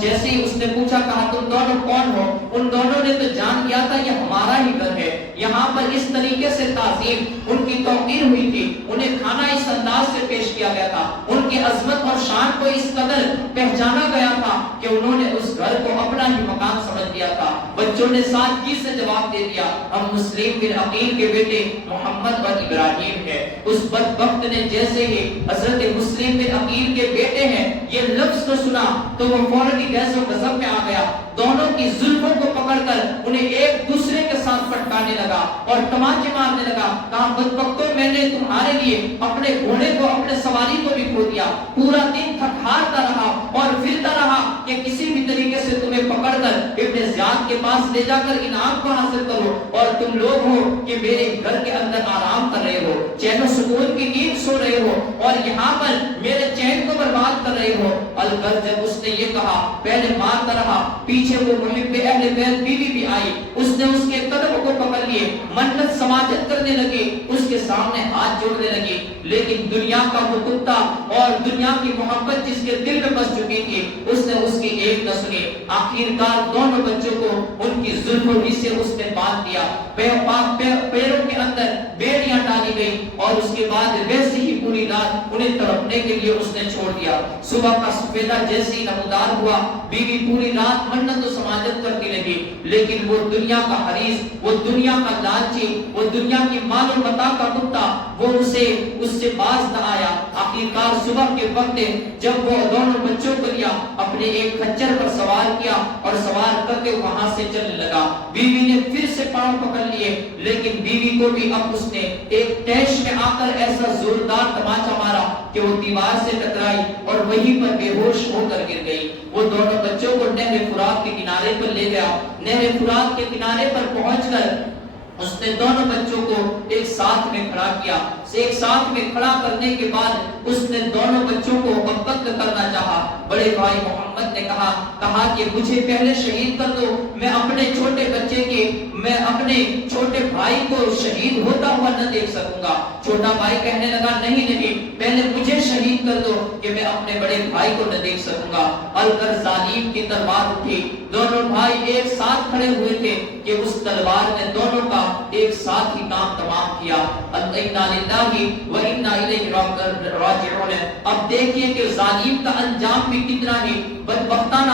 جیسے ہی اس نے پوچھا کہا تم دونوں کون ہو؟ ان دونوں نے تو جان لیا تھا یہ ہمارا ہی گھر ہے، یہاں پر اس طریقے سے تعظیم ان کی توقیر ہوئی تھی، انہیں کھانا اس انداز سے پیش کیا گیا تھا، ان کی عظمت اور شان کو اس قدر پہچانا گیا تھا کہ انہوں نے اس گھر کو اپنا ہی مکان سمجھ لیا تھا۔ بچوں نے سادگی سے جواب دے دیا ہم مسلم بن عقیل کے بیٹے محمد بن ابراہیم ہے۔ اس بدبخت نے جیسے ہی حضرت مسلم بن عقیل کے بیٹے ہیں یہ لفظ کو سنا تو وہ فوراً غیظ و غضب میں آ گیا، دونوں کی زلفوں کو پکڑ کر انہیں ایک دوسرے کے ساتھ پٹکانے لگا اور تماچے مارنے لگا، کہا بدبختوں میں نے تمہارے لیے اپنے گھوڑے کو اپنے سواری کو بھی کھو دیا، پورا دن تھک ہارتا رہا اور پھرتا رہا کہ کسی بھی طریقے سے تمہیں پکڑ کر ابن زیاد کے پاس لے جا کر انعام کو حاصل کرو، اور تم لوگ ہو کہ میرے گھر کے اندر آرام کر رہے ہو، چین و سکون کی نیند سو رہے ہو اور یہاں پر میرے چین کو برباد کر رہے ہو۔ البتہ جب اس نے یہ کہا پہلے مارتا رہا، پیچھے وہ محب اہل بیت بیوی بھی آئی، اس نے اس کے قدم کو پکڑ لیے، منت سماجت کرنے لگی، اس کے سامنے ہاتھ جوڑنے لگی، لیکن دنیا کا وہ کتا اور دنیا کی محبت جس کے دل میں بس چکی تھی اس نے اس کی ایک نہ سنی۔ آخرکار دونوں بچوں کو ان کی زلفوں سے اس نے باندھ دیا، پیروں کے اندر بیڑیاں ڈالی گئی اور اس کے بعد ویسے ہی پوری رات انہیں تڑپنے کے لیے اس نے چھوڑ دیا۔ صبح کا سفیدہ جیسے ہی نمودار ہوا، بیوی پوری رات منت و سماجت کرتی رہی، لیکن وہ دنیا کا حریص، وہ دنیا کا لالچی، وہ دنیا کی مال و متاع کا کتا وہ اس سے باز نہ آیا۔ آخرکار صبح کے وقت جب وہ دونوں بچوں کو لیا اپنے ایک خچر پر سوار کیا اور سوار کر کے وہاں سے چلنے لگا، بیوی نے پھر سے پاؤں پکڑ لیے، لیکن بیوی کو بھی اب اس نے ایک تیش میں آ کر ایسا زوردار تماچا مارا کہ وہ دیوار سے ٹکرائی اور وہیں پر بے ہوش ہو کر گر گئی۔ وہ دونوں بچوں کو نہر فرات کے کنارے پر لے گیا، نہر فرات کے کنارے پر پہنچ کر اس نے دونوں بچوں کو ایک ساتھ میں کھڑا کیا. ایک ساتھ میں کھڑا کرنے کے بعد اس نے دونوں بچوں کو قتل کرنا چاہا. بڑے بھائی محمد نے کہا کہ مجھے پہلے شہید کر دو, میں اپنے چھوٹے بچے کے, میں اپنے چھوٹے بھائی کو شہید ہوتا ہوا نہ دیکھ سکوں گا. چھوٹا بھائی کہنے لگا نہیں, پہلے مجھے شہید کر دو کہ میں اپنے بڑے بھائی کو نہ دیکھ سکوں گا. الکر ظالم کی تلوار اٹھی. دونوں بھائی ایک ساتھ کھڑے ہوئے تھے کہ اس تلوار نے دونوں کا ایک ساتھ ہی کام تمام کیا. انا للہ و انا الیہ راجعون. اب دیکھیے کہ ظالم کا انجام بھی کتنا ہی بدبختانہ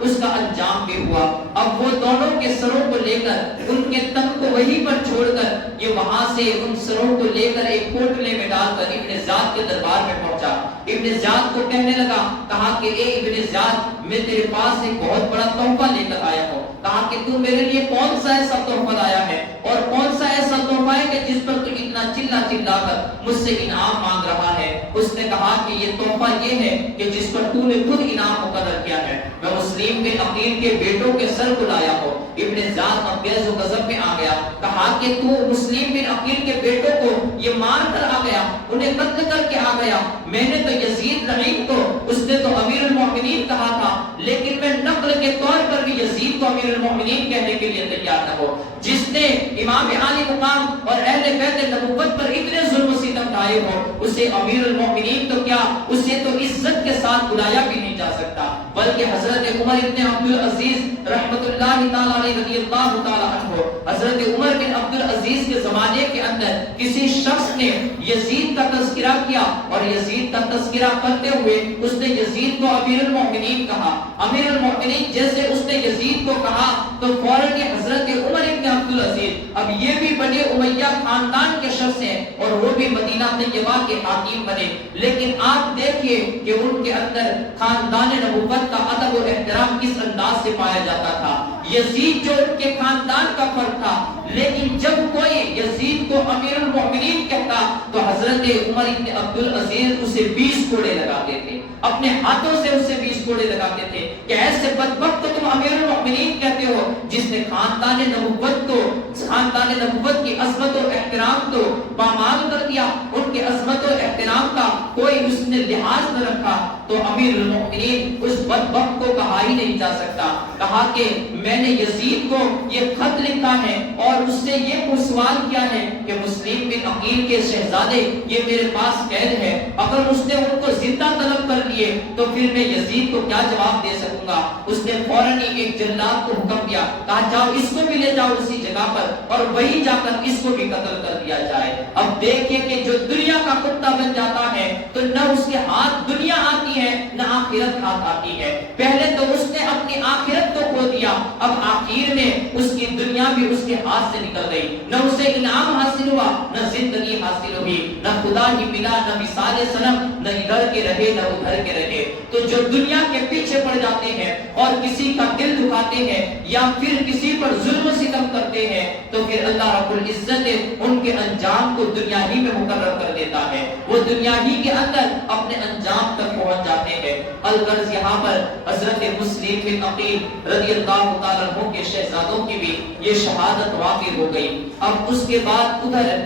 اس کا انجام بھی ہوا. اب وہ دونوں کے سروں کو لے کر, ان کے تن کو وہیں پر چھوڑ کر یہ وہاں سے ان سروں کو لے کر ایک کوٹلے میں ڈال کر ابن زیاد کے دربار میں پہنچا. ابن زیاد کو کہنے لگا, کہا کہ اے ابن زیاد, میں تیرے پاس ایک بہت بڑا تحفہ لے کر آیا ہوں. کہا کہ تو میرے لیے کون سا ایسا تحفہ لایا ہے اور کون سا ایسا تحفہ ہے کہ جس پر تو اتنا چلا چلا کر مجھ سے انعام مانگ رہا ہے. اس نے کہا کہ یہ تحفہ یہ ہے کہ جس پر تو نے خود انعام مقرر کیا ہے. میں مسلم بن عقیل کے بیٹوں کے سر کو لایا ہوں. ابن زیاد ابیض و غضب میں آ گیا. کہا کہ تو مسلم بن عقیل کے بیٹوں کو یہ مار کر آ گیا, انہیں قتل کر کے آ گیا. میں نے تو یزید رحیم کو, اس نے تو امیر المومنین کہا تھا, لیکن میں نقل کے طور پر بھی یزید کو امیر المومنین کہنے کے لیے تیار نہ ہو. جس نے امام عالی مقام اور اہل بیت نبوت پر اتنے ظلم و ستم ڈھائے ہو, اسے امیر المومنین تو کیا, اسے تو عزت کے ساتھ بلایا بھی نہیں جا سکتا. بلکہ حضرت عمر ابن عبد العزیز رحمۃ اللہ تعالی علیہ رضی اللہ تعالی عنہ, حضرت عمر بن عبد العزیز کے زمانے کے اندر کسی شخص نے یزید کا تذکرہ کیا, اور یزید کا تذکرہ کرتے ہوئے اس نے یزید کو امیر المومنین کہا. امیر المومنین جیسے اس نے یزید کو کہا تو فوراً یہ حضرت عمر ابن عبد العزیز, اب یہ بھی بنی امیہ خاندان کے شخص ہیں اور وہ بھی مدینہ طیبہ کے حاکم بنے, لیکن آپ دیکھیے کہ ان کے اندر خاندان نبوت کا ادب و احترام کس انداز سے پایا جاتا تھا. یزید جو ان کے خاندان کا فرد تھا, لیکن جب کوئی یزید کو امیر المومنین کہتا تو حضرت عمر ابن عبد العزیز اسے 20 کوڑے لگاتے تھے, اپنے ہاتھوں سے اسے 20 کوڑے لگاتے تھے کہ ایسے بدبخت تم امیر المومنین کہتے ہو جس نے خاندان نبوت کو, خاندان نبوت کی عظمت و احترام کو پامال کر دیا, ان کے عظمت و احترام کا کوئی اس نے لحاظ نہ رکھا. تو امیر المومنین اس بدبخت کو کہا ہی نہیں جا سکتا. کہا کہ میں نے یزید کو یہ خط لکھا ہے اور اس سے یہ سوال کیا ہے کہ مسلم بن عقیل کے شہزادے یہ میرے پاس قید ہے, اگر اس نے ان کو زندہ طلب کر لیے تو پھر میں یزید کو کیا جواب دے سکوں گا. اس نے فوراً ایک جلاد کو حکم دیا, کہا جاؤ اس کو بھی لے جاؤ اسی جگہ پر اور وہی جا کر اس کو بھی قتل کر دیا جائے. اب دیکھیے کہ جو دنیا کا کتا بن جاتا ہے تو نہ اس کے ہاتھ دنیا آتی ہے نہ آخرت ہاتھ آتی ہے. پہلے تو اس نے اپنی آخرت کو کھو دیا, اب آخر میں اس کی دنیا بھی اس کے ہاتھ سے نکل گئی. نہ اسے انعام حاصل ہوا, نہ زندگی حاصل ہوئی, نہ خدا ہی ملا, نہ مثال صنم, نہ ادھر کے رہے نہ ادھر کے رہے. تو جو دنیا کے پیچھے پڑ جاتے ہیں اور کسی کا دل دکھاتے ہیں یا پھر کسی پر ظلم و ستم کرتے ہیں تو پھر اللہ رب العزت ان کے انجام کو دنیا ہی میں مقرر کر دیتا ہے, وہ دنیا ہی کے اندر اپنے انجام تک پہنچ جاتے ہیں. الغرض یہاں پر حضرت مسلم بن عقیل رضی اللہ تعالیٰ عنہ کے شہزادوں کی بھی یہ شہادت واقع ہو گئی. اب اس کے بعد ادھر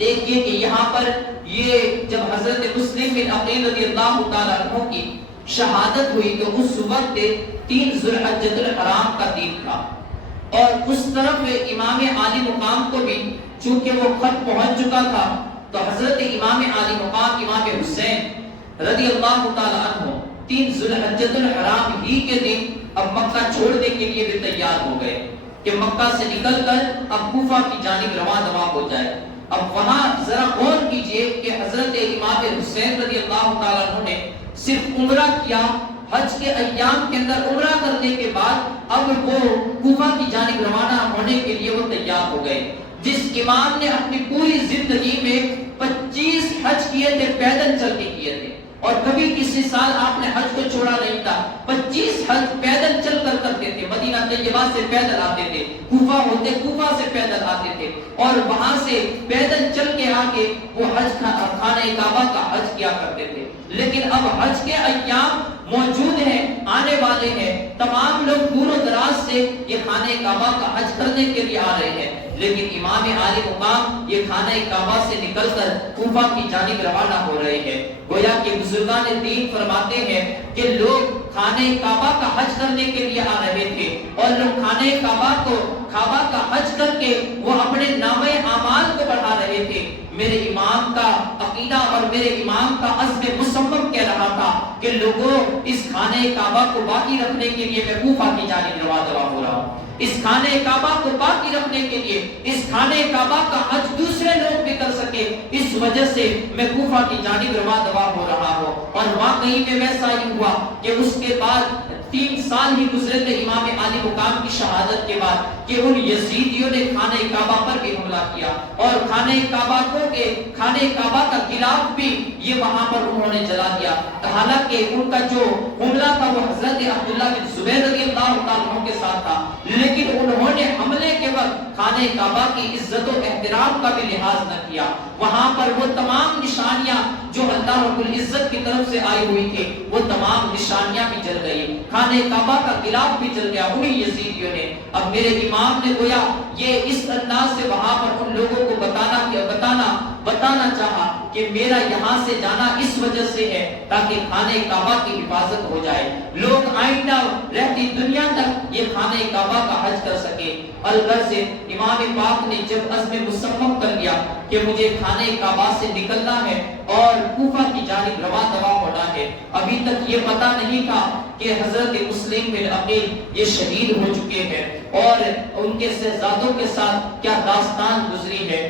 دیکھیے کہ یہاں پر یہ جب حضرت مسلم بن عقیل رضی اللہ تعالیٰ عنہ کی شہادت ہوئی تو اس وقت 3 ذوالحجۃ الحرام کا دن تھا, اور اس طرف امام عالی مقام کو بھی چونکہ وہ خط پہنچ چکا تھا تو حضرت امام عالی مقام امام حسین رضی اللہ تعالیٰ عنہ 3 ذوالحجۃ الحرام ہی کے دن اب مکہ چھوڑنے کے لیے بھی تیار ہو گئے کہ مکہ سے نکل کر اب کوفہ کی جانب رواں ہو جائے. اب وہاں ذرا غور کیجئے کہ حضرت امام حسین رضی اللہ تعالیٰ عنہ نے صرف عمرہ کیا, حج کے ایام کے اندر عمرہ کرنے کے بعد اب وہ کوفہ کی جانب روانہ ہونے کے لیے وہ تیار ہو گئے. جس امام نے اپنی پوری زندگی میں 25 حج کیے تھے, پیدل چل کے کیے تھے, اور کبھی کسی سال آپ نے حج کو چھوڑا نہیں تھا. 25 حج پیدل چل کر کرتے تھے, مدینہ طیبہ سے پیدل آتے تھے, کوفہ ہوتے کوفہ سے پیدل آتے تھے, اور وہاں سے پیدل چل کے آ کے وہ حج خانہ کعبہ کا حج کیا کرتے تھے. لیکن اب حج کے ایام موجود ہیں، آنے والے ہیں، تمام لوگ دور و دراز سے یہ خانہ کعبہ کا حج کرنے کے لیے آ رہے ہیں، لیکن امام عالی مقام یہ خانہ کعبہ سے نکل کر کوفہ کی جانب روانہ ہو رہے ہیں۔ گویا کہ بزرگان دین فرماتے ہیں کہ لوگ خانہ کعبہ کا حج کرنے کے لیے آ رہے تھے، اور لوگ خانہ کعبہ کا حج کر کے وہ اپنے نامہ اعمال کو بڑھا رہے تھے۔ میرے امام کا عقیدہ اور میرے امام کا عزم مصمم کہہ رہا تھا کہ لوگوں اس خانہ کعبہ کو باقی رکھنے کے لیے میں کوفہ کی جانب روانہ ہو رہا ہوں، اس خانہ کعبہ کو باقی رکھنے کے لیے، اس خانہ کعبہ کا حج دوسرے لوگ بھی کر سکے، اس وجہ سے میں کوفہ کی جانب روانہ ہو رہا ہوں۔ اور واقعی میں ویسا ہی ہوا کہ اس کے بعد 3 سال ہی گزرے تھے امام عالی مقام کی شہادت کے بعد کہ ان یزیدیوں نے خانہ کعبہ پر بھی حملہ کیا، اور خانہ کعبہ کا غلاف بھی یہ وہاں پر انہوں نے جلا دیا۔ حالانکہ ان کا جو حملہ تھا وہ حضرت عبداللہ بن زبیر رضی اللہ تعالیٰ عنہ کے ساتھ تھا، لیکن انہوں نے حملے کے وقت خانہ کعبہ کی عزت و احترام کا بھی لحاظ نہ کیا۔ وہاں پر وہ تمام نشانیاں جو اللہ رب العزت کی طرف سے آئی ہوئی تھی وہ تمام نشانیاں بھی جل گئی، خانہ کعبہ کا غلاف بھی جل گیا انہی یزیدیوں نے۔ اب میرے امام نے گویا یہ اس انداز سے وہاں پر ان لوگوں کو بتانا چاہا کہ میرا یہاں سے جانا اس وجہ سے ہے تاکہ خانہ کعبہ کی حفاظت ہو جائے، لوگ آئندہ رہتی دنیا تک یہ خانہ کعبہ کا حج کر سکے۔ الغرض امام پاک نے جب عزم مصمم کر لیا کہ مجھے خانہ کعبہ سے نکلنا ہے اور کوفہ کی جانب روانہ ہونا ہے، ابھی تک یہ پتہ نہیں تھا کہ حضرت مسلم بن عقیل یہ شہید ہو چکے ہیں اور ان کے شہزادوں کے ساتھ کیا داستان گزری ہے۔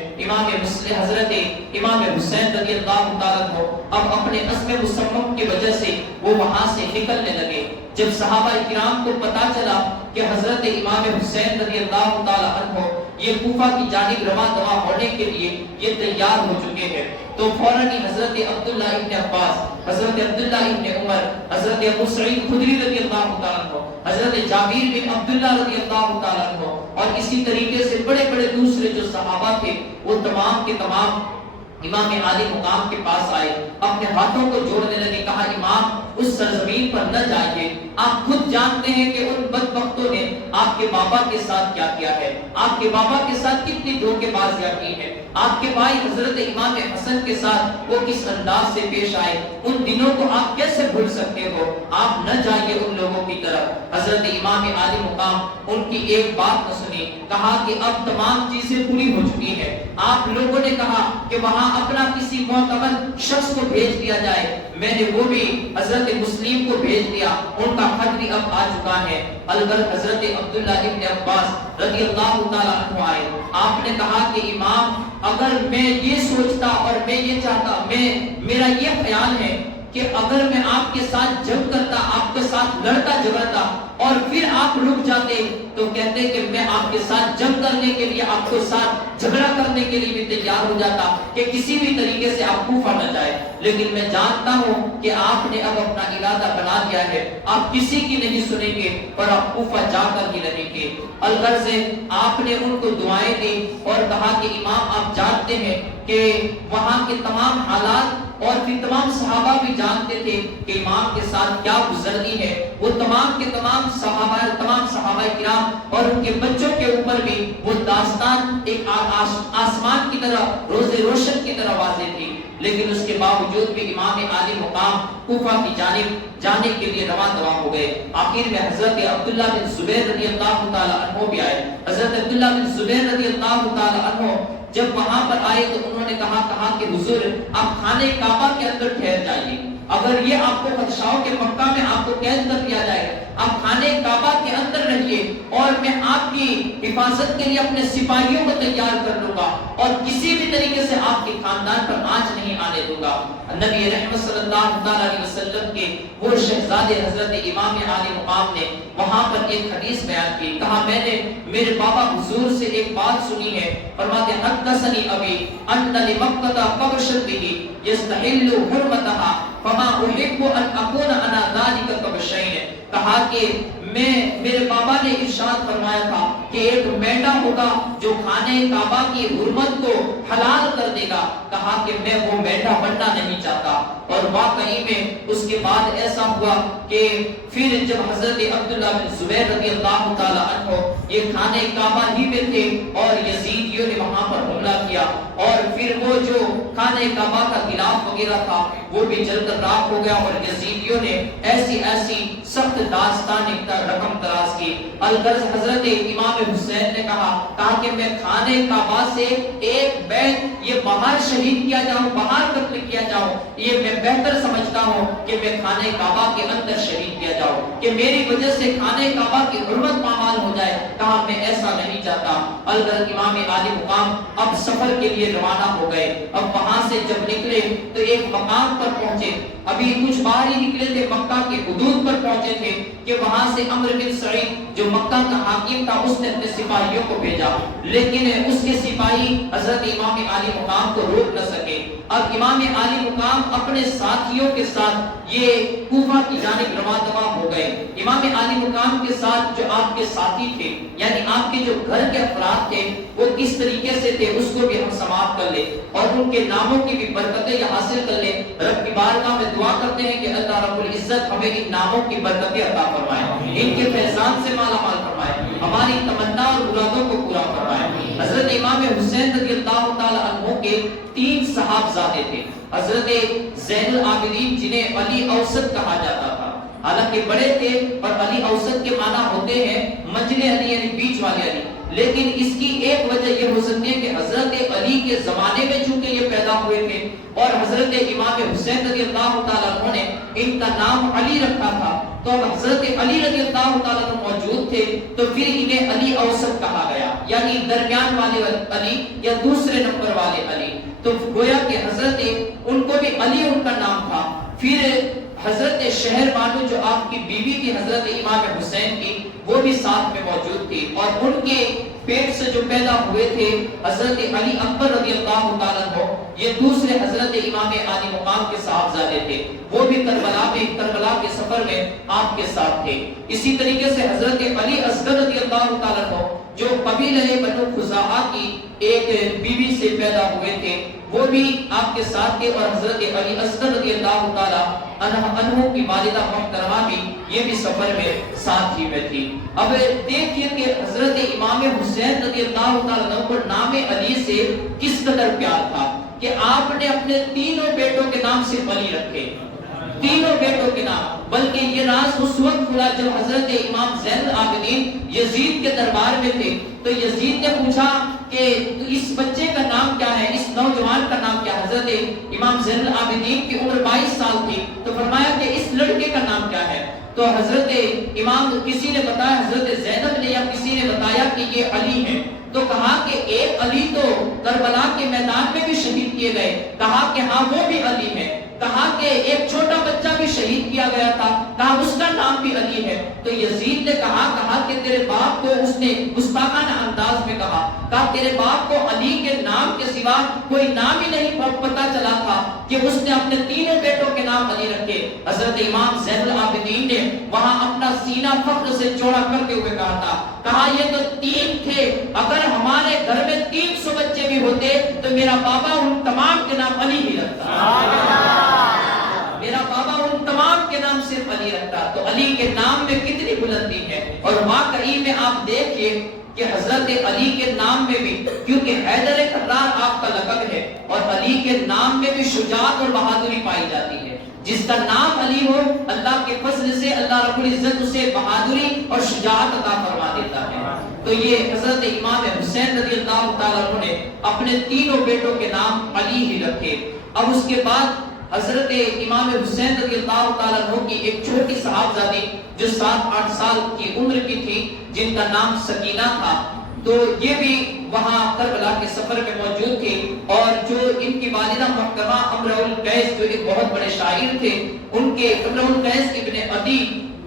حضرت امام حسین رضی اللہ تعالیٰ عنہ اب اپنے عزم مصمم کی وجہ سے وہ وہاں سے نکلنے لگے۔ جب صحابہ کرام کو پتا چلا کہ حضرت امام حسین رضی اللہ تعالیٰ عنہ یہ کوفہ کی جانب روانہ ہونے کے لیے یہ تیار ہو چکے ہیں، تو فوراً ہی حضرت عبداللہ ابن عباس، حضرت عبداللہ ابن عمر، حضرت ابو سعید خدری رضی اللہ تعالیٰ عنہ، حضرت جابر بن عبداللہ رضی اللہ تعالیٰ عنہ اور اسی طریقے سے بڑے بڑے دوسرے جو صحابہ تھے وہ تمام کے تمام امام عالی مقام کے پاس آئے، اپنے ہاتھوں کو جوڑنے لگے، کہا امام اس سرزمین پر نہ جائیے، آپ خود جانتے ہیں کہ ان بدبختوں نے آپ کے بابا کے ساتھ کیا کیا ہے، آپ کے بابا کے ساتھ کتنی دھوکے بازیاں کی ہیں، آپ کے بھائی حضرت امام حسن کے ساتھ وہ کس انداز سے پیش آئے، ان دنوں کو آپ کیسے بھول سکتے ہو، آپ نہ جائیے ان لوگوں کی طرف۔ حضرت امام عالی مقام ان کی ایک بات نہ سنی، کہا کہ اب تمام چیزیں پوری ہو چکی ہیں، آپ لوگوں نے کہا کہ وہاں اپنا کسی معتبر شخص کو بھیج دیا جائے، میں نے وہ بھی حضرت مسلم کو بھیج دیا، ان کا خط بھی اب آ چکا ہے۔ البتہ حضرت عبداللہ ابن عباس رضی اللہ تعالیٰ عنہ آئے، آپ نے کہا کہ امام اگر میں یہ سوچتا اور میں یہ چاہتا، میرا یہ خیال ہے کہ اگر میں آپ کے ساتھ جنگ کرتا، آپ کے ساتھ لڑتا جھگڑتا اور پھر آپ رک جاتے تو کہتے کہ میں آپ کے ساتھ جنگ کرنے کے لیے، آپ کے ساتھ جھگڑا کرنے کے لیے بھی تیار ہو جاتا کہ کسی بھی طریقے سے آپ کوفہ نہ جائے، لیکن میں جانتا ہوں کہ آپ نے اب اپنا ارادہ بنا لیا ہے، آپ کسی کی نہیں سنیں گے اور آپ کوفہ جا کر ہی رہیں گے۔ الغرض آپ نے ان کو دعائیں دی اور کہا کہ امام آپ جانتے ہیں کہ وہاں کے تمام حالات اور پھر تمام صحابہ بھی جانتے تھے کہ امام کے ساتھ کیا گزرنی ہے، وہ تمام کے تمام صحابہ کرام اور ان کے بچوں کے اوپر بھی وہ داستان ایک آسمان کی طرح، روز روشن کی طرح واضح تھی، لیکن اس کے باوجود بھی امام عالی مقام کوفہ کی جانب جانے کے لیے روانہ ہو گئے۔ آخر میں حضرت عبداللہ بن زبیر رضی اللہ تعالی عنہ بھی آئے۔ حضرت عبداللہ بن زبیر رضی اللہ تعالی عنہ جب وہاں پر آئے تو انہوں نے کہا کہ حضور آپ خانہ کعبہ کے اندر ٹھہر جائیے، اگر یہ آپ کو خدشاؤں کے مکہ میں آپ کو قید کر دیا جائے، آپ خانہ کعبہ کے اندر رہیے اور میں آپ کی حفاظت کے لیے اپنے سپاہیوں کو تیار کر لوں گا اور کسی بھی طریقے سے آپ کے خاندان پر آنچ نہیں آنے دوں گا۔ نبی رحمت صلی اللہ علیہ وسلم کے وہ شہزادے حضرت امام عالی مقام نے وہاں پر ایک حدیث بیان کی، کہا میں نے میرے بابا حضور سے ایک بات سنی ہے، فرماتے حدثنی ابی ان لمکہ قبشا به یستحل حرمتها فما احب ان اكون انا ذلك قبشین، کہا کہ میرے بابا نے ارشاد فرمایا تھا کہ ایک مینڈا ہوگا جو خانہ کعبہ کی حرمت کو حلال کر دے گا، کہا کہ میں وہ مینڈا بننا نہیں چاہتا، اور واقعی میں اس کے بعد ایسا ہوا کہ کہ پھر جب حضرت عبداللہ بن زبیر رضی اللہ تعالی عنہ یہ خانہ کعبہ ہی میں تھے اور یزیدیوں نے وہاں پر حملہ کیا اور پھر وہ جو خانہ کعبہ کا غلاف وغیرہ تھا وہ بھی جل کر راکھ ہو گیا اور یزیدیوں نے ایسی سخت داستان رقم تراز کی۔ الغرض حضرت امام حسین نے کہا کہ میں خانہ کعبہ سے ایک بیت یہ باہر شہید کیا جاؤں، باہر قتل کیا جاؤں، یہ میں بہتر سمجھتا ہوں کہ میں خانہ کعبہ کے اندر شہید کیا جاؤں، کہ میری وجہ سے خانہ کعبہ کی حرمت پامال ہو جائے۔ کہا میں ایسا نہیں چاہتا۔ الغرض امام عالی مقام اب سفر کے لیے روانہ ہو گئے۔ اب وہاں سے جب نکلے تو ایک مقام پر پہنچے، ابھی کچھ باہر ہی نکلے تھے، مکہ کے حدود پر پہنچے تھے کہ وہاں سے عمرو بن سعید جو مکہ کا حاکم تھا اس نے اپنے سپاہیوں کو بھیجا، لیکن اس کے سپاہی حضرت امام عالی مقام کو روک نہ سکے۔ اب امام عالی مقام اپنے ساتھیوں کے ساتھ یہ کوفہ کی جانب رواں دواں ہو گئے۔ امام عالی مقام کے ساتھ جو آپ کے ساتھی تھے، یعنی آپ کے جو گھر کے افراد تھے، وہ کس طریقے سے تھے اس کو بھی ہم سماعت کر لیں اور ان کے ناموں کی بھی برکتیں یہ حاصل کر لیں۔ رب کی بارگاہ میں دعا کرتے ہیں کہ اللہ رب العزت ہمیں ان ناموں کی برکتیں عطا فرمائے، ان کے فیضان سے مالا مال فرمائے، ہماری تمنا اور مرادوں کو پورا فرمائے۔ حضرت امام حسین رضی اللہ تعالی عنہ کے 3 صحابزادے تھے۔ حضرت زین العابدین جنہیں علی اوسط کہا جاتا تھا، حالانکہ بڑے تھے اور علی اوسط کے معنی ہوتے ہیں منجل علی یعنی بیچ والے علی، لیکن اس کی ایک وجہ یہ ہو سکتی ہے کہ حضرت علی کے زمانے میں چونکہ یہ پیدا ہوئے تھے اور حضرت امام حسین رضی اللہ تعالیٰ عنہ نے ان کا نام علی رکھا تھا، تو اب حضرت علی رضی اللہ تعالیٰ عنہ موجود تھے تو پھر انہیں علی اوسط کہا گیا، یعنی درمیان والے علی یا دوسرے نمبر والے علی۔ تو گویا کہ حضرت ان کو بھی علی ان کا نام تھا۔ پھر حضرت شہر بانو جو آپ کی بیوی تھی حضرت امام حسین کی، وہ بھی ساتھ میں موجود تھی اور ان کے پیٹ سے جو پیدا ہوئے تھے حضرت علی اکبر رضی اللہ تعالیٰ عنہ، یہ دوسرے حضرت امام عالی مقام کے صاحبزادے تھے، وہ بھی کربلا کے سفر میں آپ کے ساتھ تھے۔ اسی طریقے سے حضرت علی اصغر رضی اللہ تعالیٰ عنہ جو قبیلہ بنو خزاعہ کی ایک بیوی سے پیدا ہوئے تھے، وہ بھی آپ کے ساتھ تھے اور حضرت علی اصغر رضی اللہ تعالیٰ عنہ کی والدہ محترمہ بھی یہ بھی سفر میں ساتھ ہی میں تھی۔ اب دیکھیے کہ حضرت امام حسین رضی اللہ تعالیٰ عنہ کو نام علی سے کس قدر پیار تھا کہ آپ نے اپنے تینوں بیٹوں کے نام صرف علی رکھے، تینوں بیٹوں کے نام۔ بلکہ یہ راز اس وقت کھلا جب حضرت امام زین العابدین یزید کے دربار میں تھے، تو یزید نے پوچھا کہ اس بچے کا نام کیا ہے، اس نوجوان کا نام کیا ہے۔ حضرت امام زین العابدین کی عمر 22 سال تھی، تو فرمایا کہ اس لڑکے کا نام کیا ہے، تو حضرت امام کسی نے بتایا، حضرت زینب نے یا کسی نے بتایا کہ یہ علی ہے، تو کہا کہ ایک علی تو کربلا کے میدان میں بھی شہید کیے گئے، کہا کہ ہاں وہ بھی علی ہے، کہا کہ ایک چھوٹا بچہ بھی شہید کیا گیا تھا، کہا اس کا نام بھی علی ہے۔ تو یزید نے کہا کہ تیرے باپ کو، اس نے گستاخانہ انداز میں کہا تیرے باپ کو علی کے نام کے سوا کوئی نام ہی نہیں پتا چلا تھا کہ اس نے اپنے تینوں بیٹوں کے نام علی رکھے۔ حضرت امام زین العابدین نے وہاں اپنا سینہ فخر سے چوڑا کرتے ہوئے کہا یہ تو 3 تھے، اگر ہمارے گھر میں 300 بچے بھی ہوتے تو میرا بابا ان تمام کے نام علی ہی رکھتا، میرا بابا ان تمام کے نام صرف علی رکھتا۔ تو علی کے نام میں کتنی بلندی ہے، اور واقعی میں آپ دیکھئے کہ حضرت علی کے نام میں بھی، کیونکہ حیدر کرار آپ کا لقب ہے، اور علی کے نام میں بھی شجاعت اور بہادری پائی جاتی ہے۔ جس کا نام علی ہو، اللہ کے فضل سے اللہ رب العزت اسے بہادری اور شجاعت عطا فرما دیتا ہے۔ تو یہ حضرت امام حسین رضی اللہ تعالیٰ عنہ نے اپنے تینوں بیٹوں کے نام علی ہی رکھے۔ اب اس کے بعد حضرت امام حسین رضی اللہ تعالیٰ عنہ کی ایک چھوٹی صاحبزادی جو 7-8 سال کی عمر کی تھی، جن کا نام سکینہ تھا، تو یہ بھی وہاں کربلا کے سفر میں موجود تھی، اور جو ان کی والدہ محترمہ امرؤ القیس جو ایک بہت بڑے شاعر تھے، ان کے امرؤ القیس ابن عدی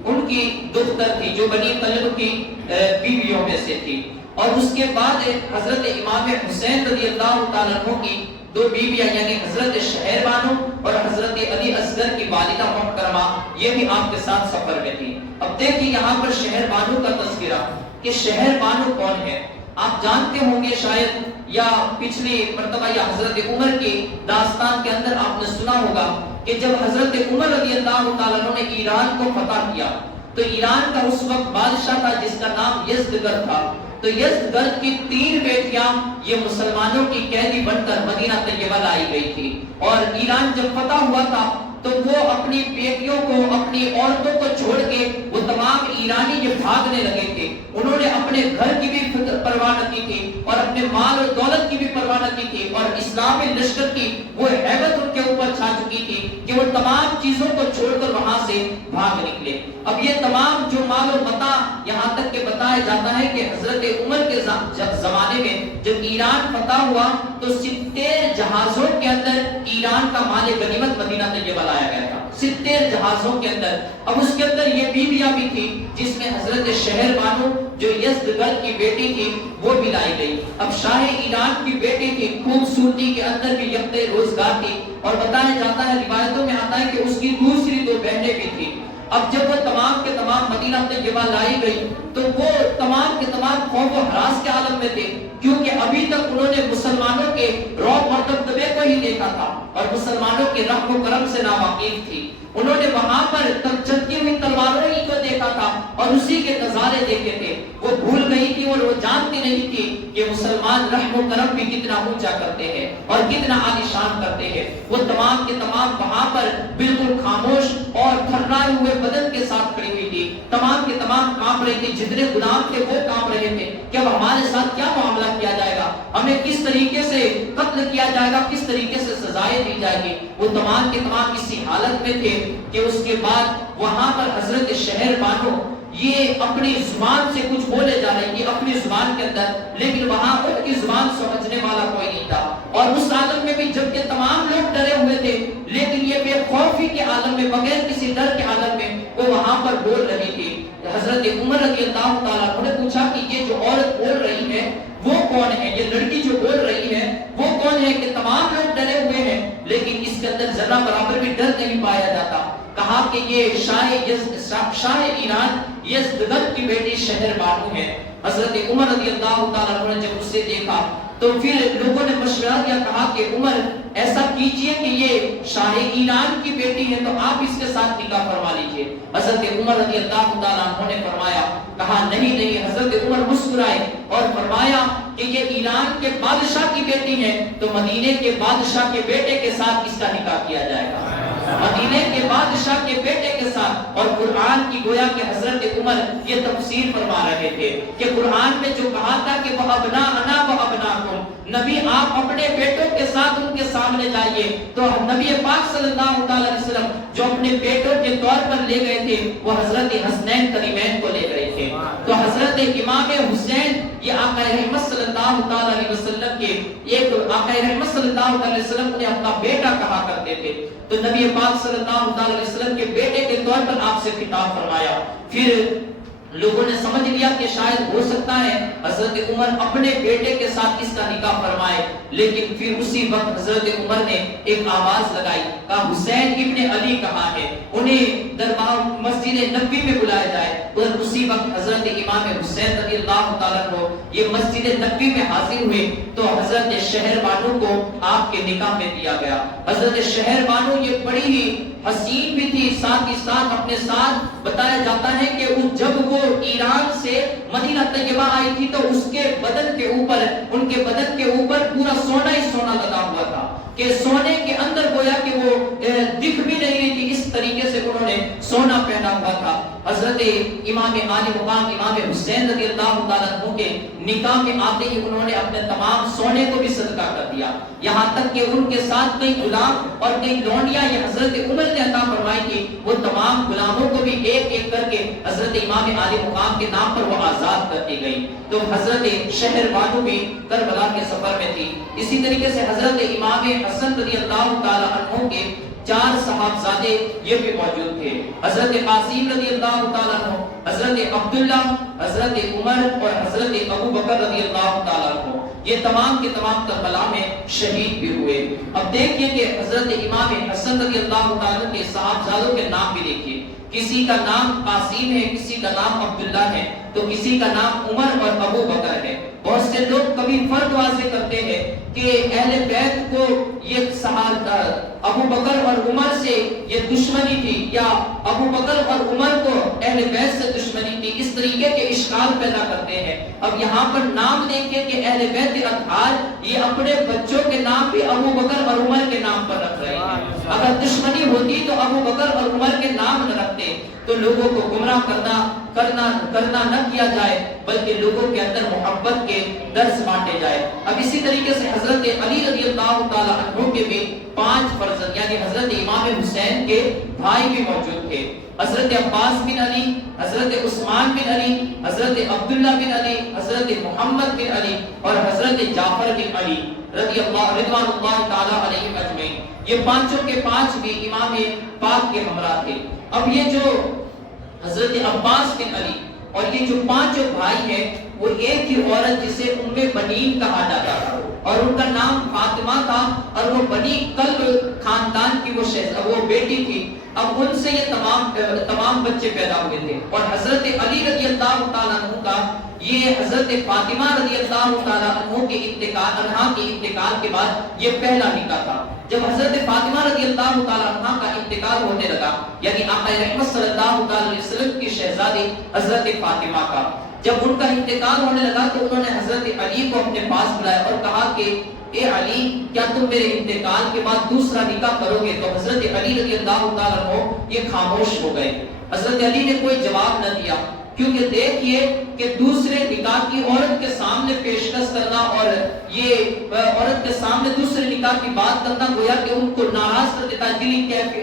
ان کی دختر تھی جو بنی طلب کی بیویوں میں سے تھی۔ اور اس کے بعد حضرت امام حسین رضی اللہ تعالیٰ عنہ کی 2 بیویاں یعنی حضرت شہر بانو اور حضرت علی اصغر کی والدہ محترمہ یہ بھی آپ کے ساتھ سفر میں تھی۔ اب دیکھیں یہاں پر شہر بانو کا تذکرہ کہ شہر بانو کون ہے، آپ جانتے ہوں گے شاید، یا پچھلی مرتبہ یا حضرت عمر کی داستان کے اندر آپ نے سنا ہوگا کہ جب حضرت عمر رضی اللہ تعالیٰ عنہ نے ایران کو فتح کیا تو ایران کا اس وقت بادشاہ تھا جس کا نام یزدگرد تھا. تو یزدگرد کی 3 بیٹیاں یہ مسلمانوں کی قیدی بن کر مدینہ طیبہ لائی گئی تھی. اور ایران جب فتح ہوا تھا تو وہ اپنی بیٹیوں کو اپنی عورتوں کو چھوڑ کے وہ تمام ایرانی یہ بھاگنے لگے تھے. انہوں نے اپنے گھر کی بھی پرواہ نہ کی تھی اور اپنے مال اور دولت کی بھی پرواہ نہ کی تھی. اور اسلامی لشکر کی وہ ہیبت ان کے اوپر چھا چکی تھی کہ وہ تمام چیزوں کو چھوڑ کر وہاں سے بھاگ نکلے. اب یہ تمام جو مال و متاع یہاں تک کہ بتایا جاتا ہے کہ حضرت عمر کے زمانے میں جب ایران فتح ہوا تو 70 جہازوں کے اندر ایران کا مال غنیمت مدینہ طیبہ لایا گیا تھا. 70 جہازوں کے اندر. اب اس کے اندر یہ بیویاں بھی تھی جس میں حضرت شہر بانو جو یزدگرد کی بیٹی تھی وہ بھی لائی گئی. اب شاہ ایران کی بیٹی تھی, خوبصورتی کے اندر بھی یکتے روزگار تھی اور بتایا جاتا ہے روایتوں میں آتا ہے کہ اس کی دوسری 2 بہنیں بھی تھی. اب جب وہ تمام کے تمام مدینہ طیبہ لائی گئی تو وہ تمام کے تمام خوف و ہراس کے عالم میں تھے, کیونکہ ابھی تک انہوں نے مسلمانوں کے رعب اور دبدبے کو ہی دیکھا تھا اور مسلمانوں کے رحم و کرم سے ناواقف تھی. انہوں نے وہاں پر چلتی ہوئی تلواروں ہی کو دیکھا تھا اور اسی کے نظارے دیکھے تھے. وہ بھول گئی تھی اور وہ جانتی نہیں تھی کہ مسلمان رحم و کرم بھی کتنا اونچا کرتے ہیں اور کتنا عالیشان کرتے ہیں. وہ تمام کے تمام وہاں پر بالکل خاموش اور تھرائے ہوئے بدن کے ساتھ کھڑی ہوئی تھی. تمام کے تمام کانپ رہی تھی. جتنے غلام تھے وہ کانپ رہے تھے کہ اب ہمارے ساتھ کیا معاملہ کیا جائے گا, ہمیں کس طریقے سے قتل کیا جائے گا, کس طریقے سے سزائیں دی جائے گی. وہ تمام کے تمام اسی حالت میں تھے کہ اس کے بعد وہاں پر حضرت شہر بانو یہ اپنی زبان سے کچھ بولے جا رہی تھی اپنی زبان کے اندر, لیکن وہاں ان کی زبان سمجھنے والا کوئی نہیں تھا. اور اس عالم میں بھی جبکہ تمام لوگ ڈرے ہوئے تھے لیکن یہ بے خوفی کے عالم میں بغیر کسی ڈر کے عالم میں وہ وہاں پر بول رہی تھی. حضرت عمر رضی اللہ تعالیٰ عنہ نے پوچھا کہ یہ جو عورت بول رہی ہے وہ کون ہے, یہ لڑکی جو بول رہی ہے وہ کون ہے کہ تمام لوگ ڈرے ہوئے ہیں لیکن اس کے اندر ذرہ برابر بھی ڈر نہیں پایا جاتا. کہا کہ یہ شاہ ایران یزدگرد کی بیٹی شہر بانو ہے. حضرت عمر رضی اللہ تعالیٰ عنہ نے جب اسے دیکھا تو پھر لوگوں نے مشورہ دیا, کہا کہ عمر ایسا کیجئے کہ یہ شاہ ایران کی بیٹی ہے تو آپ اس کے ساتھ نکاح فرما لیجئے. حضرت عمر رضی اللہ تعالیٰ عنہ نے فرمایا, کہا نہیں. حضرت عمر مسکرائے اور فرمایا کہ یہ ایران کے بادشاہ کی بیٹی ہے تو مدینے کے بادشاہ کے بیٹے کے ساتھ اس کا نکاح کیا جائے گا, مدینے کے بادشاہ کے بیٹے کے ساتھ. اور قرآن کی گویا کہ حضرت عمر یہ تفسیر فرما رہے تھے کہ قرآن میں جو کہا تھا کہ وہ ابناءنا و ابناکم, نبی آپ اپنے بیٹوں کے ساتھ ان کے سامنے جائیے. تو نبی پاک صلی اللہ علیہ وسلم جو اپنے بیٹوں کے طور پر لے گئے تھے وہ حضرت حسنین کریمین کو لے گئے تھے. تو حضرت امام حسین یہ آقا رحمت صلی اللہ علیہ وسلم کے ایک آقا رحمت صلی اللہ علیہ وسلم نے اپنا بیٹا کہا کرتے تھے. تو نبی پاک صلی اللہ علیہ وسلم کے بیٹے کے طور پر آپ سے خطاب فرمایا. پھر لوگوں نے سمجھ لیا کہ شاید ہو سکتا ہے حضرت عمر اپنے بیٹے کے ساتھ اس کا نکاح فرمائے, لیکن پھر اسی وقت حضرت عمر نے ایک آواز لگائی, کہا حسین ابن علی کہاں ہے, انہیں دربار مسجد نبوی میں بلایا جائے. اور اسی وقت حضرت امام حسین رضی اللہ تعالیٰ عنہ یہ مسجد نبوی میں حاضر ہوئے تو حضرت شہر بانو کو آپ کے نکاح میں دیا گیا. حضرت شہر بانو یہ بڑی ہی حسین بھی تھی, ساتھ ہی ساتھ اپنے ساتھ بتایا جاتا ہے کہ جب وہ ایران سے مدینہ طیبہ آئی تھی تو اس کے بدن کے اوپر, ان کے بدن کے اوپر پورا سونا ہی سونا لگا ہوا تھا کہ سونے کے اندر گویا کہ وہ دکھ بھی نہیں رہی تھی, اس طریقے سے انہوں نے سونا پہنا ہوا تھا. حضرت امام عالی مقام امام حسین رضی اللہ تعالیٰ عنہ کے نکاح میں آتے ہی انہوں نے اپنے تمام سونے کو بھی صدقہ کر دیا, یہاں تک کہ ان کے ساتھ کئی غلام اور کئی لونڈیاں یہ حضرت عمر نے عطا فرمائی تھی, وہ تمام غلاموں کو بھی ایک ایک کر کے حضرت امام عالی مقام کے نام پر وہ آزاد کر دی گئی. تو حضرت شہر بانو بھی کربلا کے سفر میں تھی. اسی طریقے سے حضرت امام حسن رضی اللہ تعالی عنہ کے 4 صحابزادے یہ بھی موجود تھے. حضرت قاسم رضی اللہ تعالی عنہ, حضرت عبداللہ, حضرت عمر اور حضرت ابو بکر رضی اللہ تعالی عنہ یہ تمام کے تمام کربلا میں شہید بھی ہوئے. اب دیکھیے کہ حضرت امام حسن رضی اللہ تعالی عنہ کے صحابزادوں کے نام بھی دیکھیے کسی کا نام قاسم ہے، کسی کا نام عبداللہ ہے، تو کسی کا نام عمر اور ابو بکر ہے۔ بہت سے لوگ کبھی فرق واضح کرتے ہیں کہ اہل بیت کو یہ صحابہ ابو بکر اور عمر سے یہ دشمنی تھی، یا ابو بکر اور عمر کو اہل بیت سے دشمنی تھی، اس طریقے کے اشکال پیدا کرتے ہیں۔ اب یہاں پر نام دیکھیں کہ اہل بیت اطہار یہ اپنے بچوں کے نام بھی ابو بکر اور عمر کے نام پر رکھ رہے ہیں۔ اگر دشمنی ہوتی تو ابو بکر اور عمر کے نام نہ رکھتے، تو لوگوں کو گمراہ کرنا نہ کیا جائے، بلکہ لوگوں کے اندر محبت کے درس بانٹے جائے۔ اب اسی طریقے سے حضرت علی رضی اللہ تعالی عنہ کے بھی 5 فرزند، یعنی حضرت امام حسین کے بھائی بھی موجود تھے۔ حضرت عباس بن علی، حضرت عثمان بن علی، حضرت عبداللہ بن علی، حضرت محمد بن علی اور حضرت جعفر بن علی رضوان اللہ تعالی علیہم اجمعین۔ یہ پانچوں کے 5 بھی امام پاک کے ہمراہ تھے۔ اب یہ جو حضرت عباس بن علی اور یہ جو 5 بھائی ہیں، وہ ایک ہی عورت جسے ام بنین کہا جاتا تھا، اور ان کا نام فاطمہ تھا، اور وہ بنی کلب خاندان کی وہ بیٹی تھی۔ اب ان سے یہ تمام بچے پیدا ہوئے تھے، اور حضرت علی رضی اللہ تعالیٰ عنہ کا یہ حضرت فاطمہ رضی اللہ تعالیٰ عنہ کے انتقال کے بعد یہ پہلا نکاح تھا۔ جب حضرت فاطمہ رضی اللہ تعالیٰ عنہ کا انتقال ہونے لگا، یعنی آقا رحمت صلی اللہ تعالیٰ علیہ وسلم کی شہزادی حضرت فاطمہ کا جب ان کا انتقال ہونے لگا، تو انہوں نے حضرت علی کو اپنے پاس بلایا اور کہا کہ اے علی، کیا تم میرے انتقال کے بعد دوسرا نکاح کرو گے؟ تو حضرت علی رضی اللہ تعالیٰ عنہ یہ خاموش ہو گئے۔ حضرت علی نے کوئی جواب نہ دیا، کیونکہ دیکھیے کہ دوسرے نکاح کی عورت کے سامنے پیشکش کرنا اور یہ عورت کے سامنے دوسرے نکاح کی بات کرنا گویا کہ ان کو ناراض کر دیتا ہے،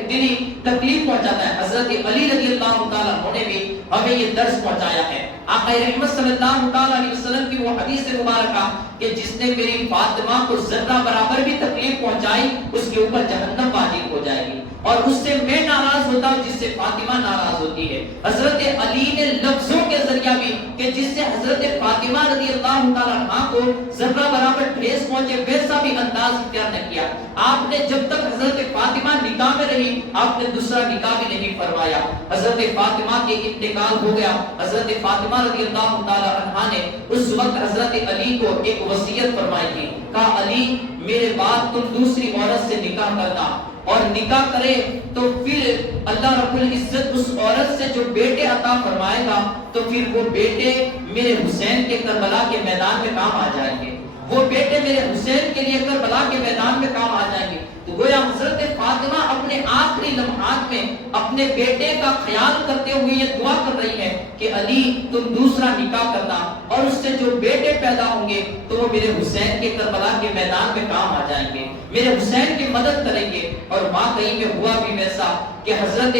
دلی تکلیف پہنچاتا ہے۔ حضرت علی رضی اللہ تعالیٰ عنہ نے بھی ہمیں یہ درس پہنچایا ہے۔ آقا رحمت صلی اللہ تعالیٰ علیہ وسلم کی وہ حدیث مبارکہ کہ جس نے میری فاطمہ کو ذرہ برابر بھی تکلیف پہنچائی، اس کے اوپر جہنم واجب ہو جائے گی، اور اس سے میں ناراض ہوتا ہوں جس سے فاطمہ ناراض ہوتی ہے۔ حضرت علی نے لفظوں کے ذریعہ بھی کہ جس سے حضرت فاطمہ رضی اللہ تعالیٰ عنہ کو ذرہ برابر ٹھیس پہنچے، ویسا بھی انداز اختیار نہ کیا۔ آپ نے جب تک حضرت فاطمہ نکاح میں رہی، آپ نے دوسرا نکاح بھی نہیں فرمایا۔ حضرت فاطمہ کے انتقال ہو گیا، حضرت فاطمہ رضی اللہ تعالیٰ عنہ نے اس وقت حضرت علی کو ایک وصیت فرمائی تھی، کہا علی میرے بعد تم دوسری عورت سے نکاح کرنا، اور نکاح کرے تو پھر اللہ رب العزت اس عورت سے جو بیٹے عطا فرمائے گا، تو پھر وہ بیٹے میرے حسین کے کربلا کے میدان میں کام آ جائیں گے، وہ بیٹے میرے حسین کے لیے کربلا کے میدان میں کام آ جائیں گے۔ تو گویا حضرت فاطمہ اپنے آخری لمحات میں اپنے بیٹے کا خیال کرتے ہوئے یہ دعا کر رہی ہے کہ علی تم دوسرا نکاح کرنا، اور اس سے جو بیٹے پیدا ہوں گے تو وہ میرے حسین کے کربلا کے میدان میں کام آ جائیں گے، میرے حسین کی مدد کریں گے۔ اور واقعی میں ہوا بھی ویسا کہ حضرت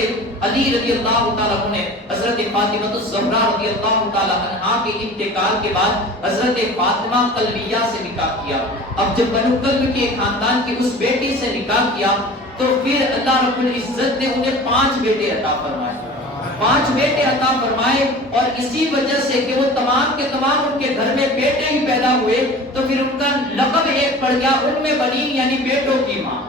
علی رضی اللہ تعالیٰ عنہ نے حضرت فاطمہ الزہرا رضی اللہ تعالیٰ عنہا کے انتقال کے بعد حضرت فاطمہ قلبیہ سے نکاح کیا۔ اب جب بنو کلب کے خاندان کی اس بیٹی سے نکاح کیا، تو پھر اللہ رب العزت نے انہیں 5 بیٹے عطا فرمائے، 5 بیٹے عطا فرمائے، اور اسی وجہ سے کہ وہ تمام کے تمام ان کے گھر میں بیٹے ہی پیدا ہوئے، تو پھر ان کا لقب ایک پڑ گیا ام بنین، یعنی بیٹوں کی ماں۔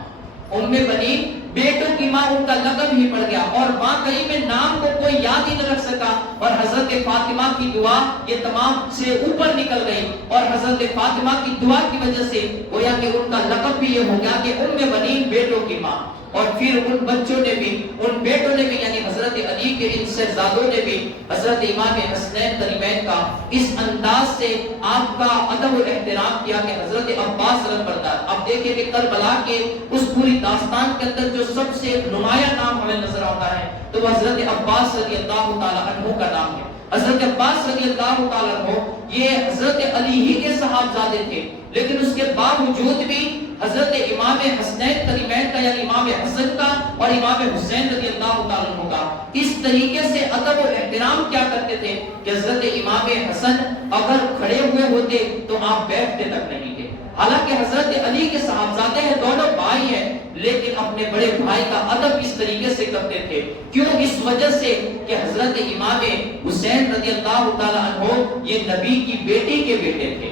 ام بنین بیٹوں کی ماں ان کا لقب ہی پڑ گیا، اور واقعی میں نام کو کوئی یاد ہی نہ رکھ سکا، اور حضرت فاطمہ کی دعا یہ تمام سے اوپر نکل گئی، اور حضرت فاطمہ کی دعا کی وجہ سے گویا کہ ان کا لقب بھی یہ ہو گیا کہ ام بنین بیٹوں کی ماں۔ اور پھر ان بچوں نے بھی، ان بیٹوں نے بھی، یعنی حضرت علی کے ان شہزادوں نے بھی حضرت امام حسنین تریمین کا اس انداز سے آپ کا ادب و احترام کیا کہ حضرت عباس بردار۔ اب دیکھیں کہ کربلا کے اس پوری داستان کے اندر جو سب سے نمایاں نام ہمیں نظر آتا ہے تو وہ حضرت عباس رضی اللہ تعالی عنہ کا نام ہے۔ حضرت عباس رضی اللہ تعالی عنہ یہ حضرت علی ہی کے صاحبزادے تھے، لیکن اس کے باوجود بھی حضرت امام حسنین تریمین کا، یعنی امام حسن کا اور امام حسین رضی اللہ تعالی عنہ کا اس طریقے سے ادب و احترام کیا کرتے تھے کہ حضرت امام حسن اگر کھڑے ہوئے ہوتے تو آپ بیٹھتے تک نہیں تھے۔ حالانکہ حضرت علی کے صاحبزادے ہیں، دونوں بھائی ہیں، لیکن اپنے بڑے بھائی کا ادب اس طریقے سے کرتے تھے۔ کیوں؟ اس وجہ سے کہ حضرت امام حسین رضی اللہ تعالی عنہ یہ نبی کی بیٹی کے بیٹے تھے،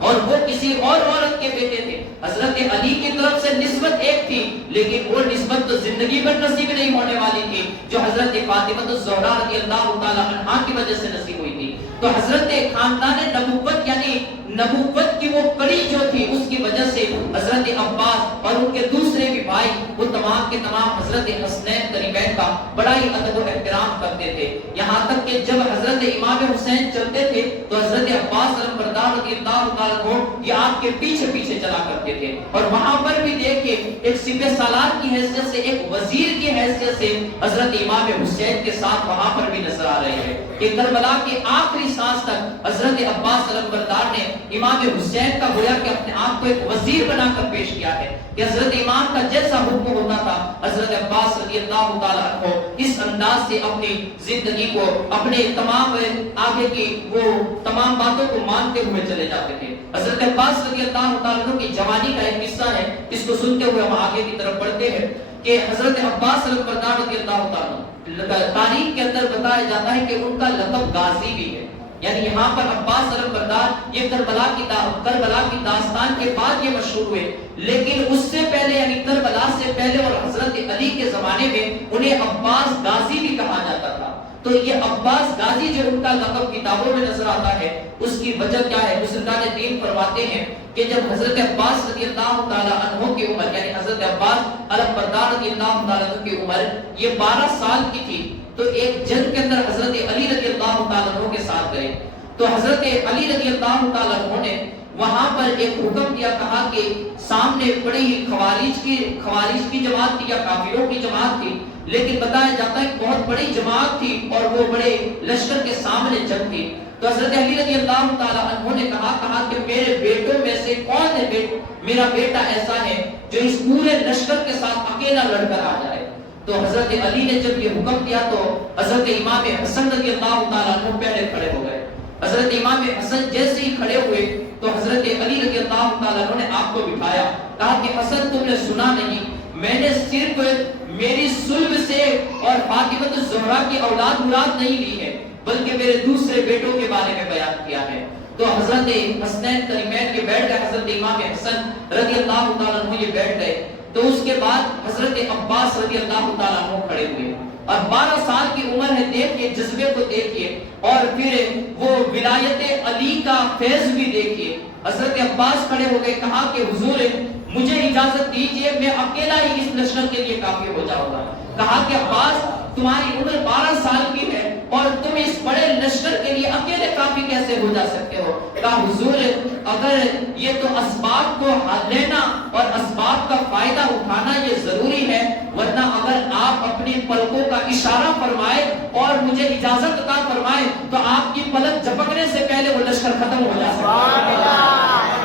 اور وہ کسی اور عورت کے بیٹے تھے. حضرت علی کی طرف سے نسبت ایک تھی لیکن وہ نسبت تو زندگی بھر نصیب نہیں ہونے والی تھی جو حضرت فاطمہ الزہرا رضی اللہ تعالی عنہا کی وجہ سے نصیب ہوئی تھی. تو حضرت خاندان نبوت یعنی نبوت کی وہ کڑی جو تھی اس کی وجہ سے حضرت عباس اور ان کے دوسرے بھی بھائی وہ تمام کے تمام حضرت حسنین کریمین کا بڑا ہی ادب و احترام کرتے تھے. یہاں تک کہ جب حضرت امام حسین چلتے تھے تو حضرت عباس علمبردار رضی اللہ تعالیٰ عنہ یہ آپ کے پیچھے پیچھے چلا کرتے تھے. اور وہاں پر بھی دیکھیں ایک سپہ سالار کی حیثیت سے ایک وزیر کی حیثیت سے حضرت امام حسین کے ساتھ وہاں پر بھی نظر آ رہے ہیں کہ کربلا کے آخری سانس تک حضرت عباس علمبردار نے امام حسین کا گویا کہ اپنے آپ کو ایک وزیر بنا کر پیش کیا ہے کہ حضرت امام کا جیسا حکم ہوتا تھا حضرت عباس رضی اللہ تعالیٰ عنہ اس انداز سے اپنی زندگی کو اپنے تمام آگے کی وہ تمام باتوں کو مانتے ہوئے چلے جاتے تھے. حضرت عباس رضی اللہ تعالیٰ عنہ کی جوانی کا ایک قصہ ہے, اس کو سنتے ہوئے ہم آگے کی طرف بڑھتے ہیں کہ حضرت عباس علمبردار رضی اللہ تعالیٰ تاریخ کے اندر بتایا جاتا ہے کہ ان کا لقب غازی بھی ہے. یعنی یہاں پر عباس علمبردار یہ کربلا کی داستان کے بعد یہ مشہور ہوئے, لیکن اس سے پہلے یعنی کربلا سے پہلے اور حضرت علی کے زمانے میں انہیں عباس غازی بھی کہا جاتا تھا. تو یہ عباس غازی جو ان کا لقب کتابوں میں نظر آتا ہے اس کی وجہ کیا ہے؟ بزرگان دین فرماتے ہیں کہ جب حضرت عباس رضی اللہ تعالیٰ عنہ کی عمر یعنی حضرت عباس علمبردار رضی اللہ تعالیٰ عنہ کی عمر یہ 12 سال کی تھی تو ایک جنگ کے اندر حضرت علی رضی اللہ تعالیٰ عنہ کے ساتھ گئے. تو حضرت علی رضی اللہ تعالیٰ عنہ نے وہاں پر ایک حکم دیا, کہا کہ سامنے بڑی خوارج کی جماعت تھی یا کافروں کی جماعت تھی, لیکن بتایا جاتا ہے بہت بڑی جماعت تھی اور وہ بڑے لشکر کے سامنے جنگ تھی. تو حضرت علی رضی اللہ تعالیٰ عنہ نے کہا کہ میرے بیٹوں میں سے کون ہے میرا بیٹا ایسا ہے جو اس پورے لشکر کے ساتھ اکیلا لڑ کر آ جائے. تو حضرت علی نے جب یہ حکم دیا تو حضرت امام حسن رضی اللہ تعالیٰ عنہ پہلے کھڑے ہو گئے. حضرت امام حسن جیسے ہی کھڑے ہوئے تو حضرت علی رضی اللہ تعالیٰ عنہ نے آپ کو بٹھایا, کہا کہ حسن تم نے سنا نہیں, میں نے صرف میری صلب سے اور فاطمہ الزہرا کی اولاد مراد نہیں لی ہے بلکہ میرے دوسرے بیٹوں کے بارے میں بیان کیا ہے. تو حضرت حسنین کریمین کے بیٹھ گئے, حضرت امام حسن رضی اللہ تعالیٰ عنہ یہ بیٹھ گئے. تو اس کے بعد حضرت عباس رضی اللہ تعالیٰ عنہ کھڑے ہوئے اور 12 سال کی عمر ہے, دیکھیے جذبے کو دیکھیے اور پھر وہ ولایت علی کا فیض بھی دیکھیے. حضرت عباس کھڑے ہو گئے, کہا کہ حضور مجھے اجازت دیجئے میں اکیلا ہی اس لشکر کے لیے کافی ہو جاؤں گا. کہا کہ عباس تمہاری عمر 12 سال کی ہے اور تم اس بڑے لشکر کے لیے اکیلے کافی کیسے ہو جا سکتے ہو؟ کہا حضور اگر یہ تو اسباب کو لینا اور اسباب کا فائدہ اٹھانا یہ ضروری ہے, ورنہ اگر آپ اپنی پلکوں کا اشارہ فرمائے اور مجھے اجازت عطا فرمائے تو آپ کی پلک جھپکنے سے پہلے وہ لشکر ختم ہو جا سکتا ہے.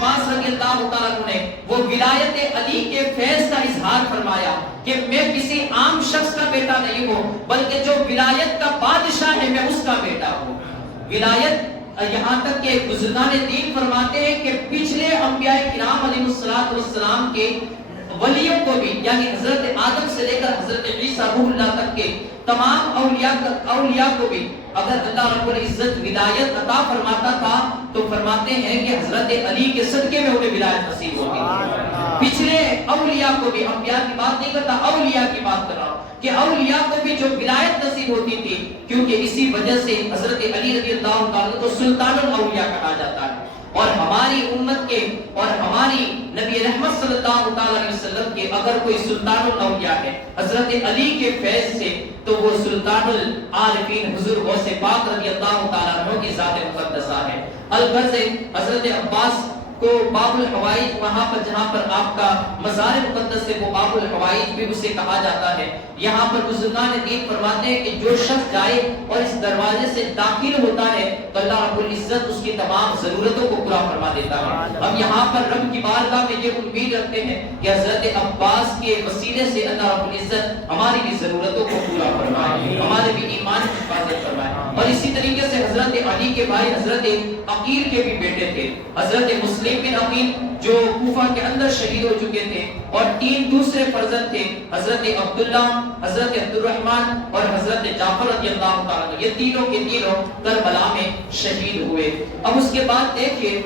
عباس رضی اللہ تعالیٰ نے وہ ولایت علی کے فیض کا اظہار فرمایا کہ میں کسی عام شخص کا بیٹا نہیں ہوں بلکہ جو ولایت کا بادشاہ ہے میں اس کا بیٹا ہوں. ولایت یہاں تک کہ بزرگان دین فرماتے ہیں کہ پچھلے انبیاء کرام علیہ السلام کے ولیوں کو بھی یعنی حضرت آدم سے لے کر حضرت عیسیٰ روح اللہ تک کے تمام اولیاء کو بھی اگر اللہ رب العزت ولایت عطا فرماتا تھا تو فرماتے ہیں کہ حضرت علی کے صدقے میں انہیں ولایت نصیب ہوگی. پچھلے اولیاء کو بھی, انبیاء کی بات نہیں کرتا اولیاء کی بات کر رہا ہوں کہ اولیاء کو بھی جو ولایت نصیب ہوتی تھی کیونکہ اسی وجہ سے حضرت علی رضی اللہ تعالیٰ کو سلطان الاولیاء کہا جاتا ہے. اور ہماری امت کے اور ہماری نبی رحمت صلی اللہ علیہ وسلم کے اگر کوئی سلطان الاولیاء ہے حضرت علی کے فیض سے تو وہ سلطان العارفین حضور غوث پاک رضی اللہ تعالیٰ عنہ کی ذات مقدسہ ہے. الغرض حضرت عباس کو باب الحوائج وہاں پر جہاں پر آپ کا مزار مقدس ہے وہ باب الحوائج بھی اسے کہا جاتا ہے. یہاں پر بزرگان دین فرماتے ہیں کہ جو شخص جائے اور اس دروازے سے داخل ہوتا ہے تو اللہ رب العزت اس کی تمام ضرورتوں کو پورا فرما دیتا ہے. ہم یہاں پر رب کی بارگاہ میں یہ امید رکھتے ہیں کہ حضرت عباس کے وسیلے سے اللہ رب العزت ہماری بھی ضرورتوں کو پورا فرمائے, ہمارے بھی ایمان کی حفاظت فرمائے. اور اسی طریقے سے حضرت علی کے بھائی حضرت عقیل کے بھی بیٹے تھے، حضرت مسلم بن عقیل جو کوفہ کے اندر شہید ہو چکے تھے، اور 3 دوسرے فرزند تھے، حضرت عبداللہ، حضرت عبد الرحمن اور حضرت جعفر رضی اللہ تعالیٰ، یہ تینوں کے تینوں کربلا میں شہید ہوئے۔ اب اس کے بعد دیکھیے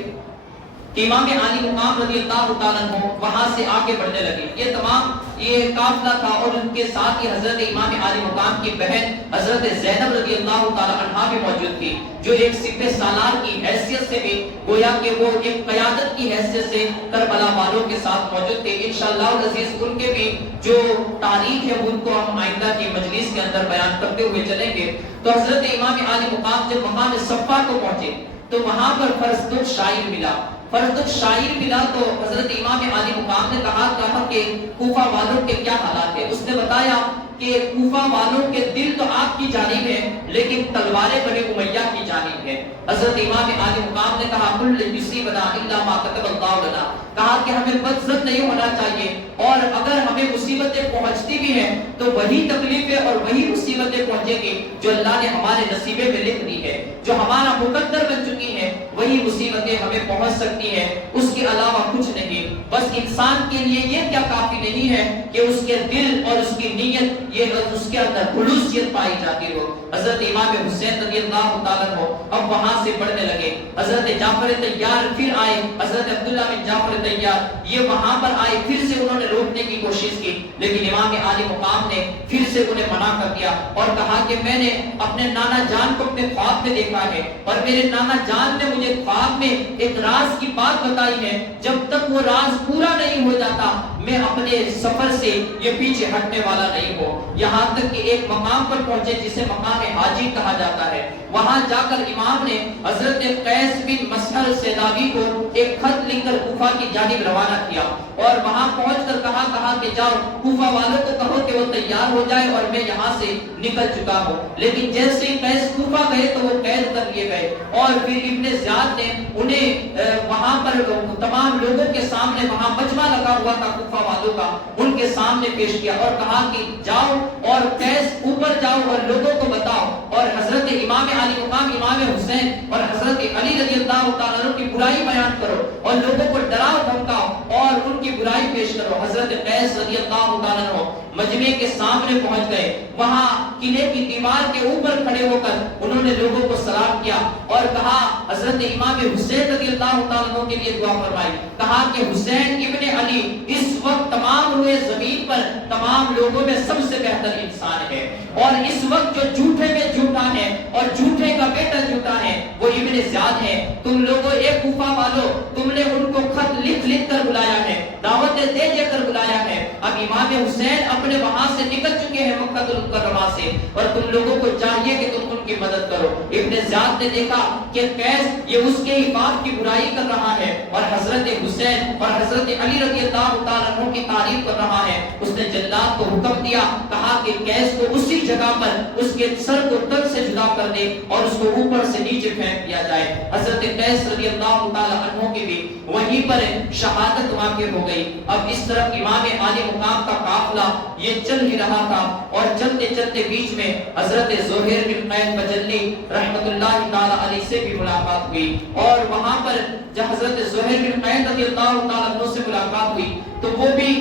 کہ امام عالی مقام رضی اللہ تعالیٰ عنہ وہاں سے آگے بڑھنے لگے، یہ تمام یہ قافلہ تھا، اور ان کے ساتھ ہی حضرت امام عالی مقام کی بہن حضرت زینب رضی اللہ تعالیٰ عنہا بھی موجود تھی، جو ایک سپہ سالار کی حیثیت سے بھی گویا کہ وہ ایک قیادت کی حیثیت سے کربلا والوں کے ساتھ موجود تھے۔ انشاءاللہ العزیز ان کے بھی جو تاریخ ہے ان کو ہم آئندہ کی مجلس کے اندر بیان کرتے ہوئے چلیں گے۔ تو حضرت امام عالی مقام جب مقام صفا کو پہنچے تو وہاں پر فرزد الشاعر ملا، فرزد الشاعر ملا تو حضرت امام عالی مقام نے کہا کہ کوفہ والوں کے کیا حالات ہیں؟ اس نے بتایا کہ کوفہ والوں کے دل تو آپ کی جانب ہے لیکن تلواریں بنی امیہ کی جانب ہے۔ حضرت امام عالی مقام نے کہا کل یصیبنا الا ما كتب اللہ لنا، کہا کہ ہمیں بدظن نہیں ہونا چاہیے، اور اگر ہمیں مصیبتیں پہنچتی بھی ہیں تو وہی تکلیفیں اور وہی مصیبتیں پہنچیں گی جو اللہ نے ہمارے نصیبے میں لکھ دی ہے، جو ہمارا مقدر بن چکی ہیں، وہی مصیبتیں ہمیں پہنچ سکتی ہیں، اس کے علاوہ کچھ نہیں۔ بس انسان کے لیے یہ کیا کافی نہیں ہے کہ اس کے دل اور اس کی نیت یہ اس کے اندر خلوصیت پائی جاتی ہو۔ حضرت امام حسین رضی اللہ تعالیٰ عنہ اب وہاں سے بڑھنے لگے، حضرت جعفر طیار پھر آئے، حضرت عبداللہ بن جعفر طیار یہ وہاں پر آئے، پھر سے انہوں نے روکنے کی کوشش کی، لیکن امام عالی مقام نے پھر سے انہیں منع کر دیا اور کہا کہ میں نے اپنے نانا جان کو اپنے خواب میں دیکھا ہے، اور میرے نانا جان نے مجھے خواب میں ایک راز کی بات بتائی ہے، جب تک وہ راز پورا نہیں ہو جاتا میں اپنے سفر سے یہ پیچھے ہٹنے والا نہیں ہوں۔ یہاں تک کہ ایک مقام پر پہنچے جسے مقام حاجی کہا جاتا ہے، وہاں جا کر امام نے حضرت قیس بن مسہر سیداوی کو ایک خط لکھ کر کوفہ کی جانب روانہ کیا، اور وہاں پہنچ کر کہا کہ جاؤ کوفہ والوں کو کہو کہ وہ تیار ہو جائے اور میں یہاں سے نکل چکا ہوں۔ لیکن جیسے ہی قیس کوفہ گئے تو وہ قید کر لیے گئے، اور پھر ابن زیاد نے انہیں وہاں پر تمام لوگوں کے سامنے وہاں مجمع لگا ہوا تھا کوفہ والوں کا، ان کے سامنے پیش کیا اور کہا کہ جاؤ اور قیس اوپر جاؤ اور لوگوں کو بتاؤ، اور حضرت امام علی مقام امام حسین اور حضرت علی رضی اللہ تعالیٰ عنہ کی برائی بیان کرو اور لوگوں کو ڈراؤ دھمکاؤ اور ان کی برائی پیش کرو۔ حضرت قیس رضی اللہ تعالیٰ عنہ مجمع کے سامنے پہنچ گئے، وہاں قلعے کی دیوار کے اوپر کھڑے ہو کر انہوں نے لوگوں کو سلام کیا اور کہا حضرت امام حسین رضی اللہ تعالیٰ عنہ کے لیے دعا فرمائی، کہا کہ حسین ابن علی اس وقت تمام روئے زمین پر تمام لوگوں میں سب سے بہتر انسان ہے، اور اس وقت جو جھوٹے میں جھوٹا ہے اور جھوٹے کا بیٹا جھوٹا ہے وہ ابن زیاد ہے۔ تم لوگوں ایک کوفہ والوں تم نے ان کو خط لکھ کر بلایا ہے، دعوتیں دے کر بلایا ہے، اب امام حسین اپنے وہاں سے نکل چکے ہیں مکہ المکرمہ سے، اور تم لوگوں کو چاہیے کہ تم ان کی مدد کرو۔ ابن زیاد نے دیکھا کہ قیس یہ اس کے ہی باپ کی برائی کر رہا ہے اور حضرت حسین اور حضرت علی رضی اللہ تعالیٰ عنہ کی تعریف کر رہا ہے، اس نے جلاد کو حکم دیا، کہا کہ قیس کو اسی جگہ پر اس کے سر کو تن سے جدا کر دے اور اس کو اوپر سے نیچے پھینک دیا جائے۔ حضرت قیس رضی اللہ تعالیٰ عنہ کی بھی وہیں پر شہادت واقع ہو گئی۔ اب اس طرف امام عالی مقام کا قافلہ یہ چل ہی رہا تھا، اور چلتے چلتے بیچ میں حضرت زہیر بن قید بجلی رحمت اللہ تعالیٰ علیہ سے بھی ملاقات ہوئی، اور وہاں پر جب حضرت زہیر بن قید رضی اللہ تعالیٰ عنہ سے ملاقات ہوئی تو وہ بھی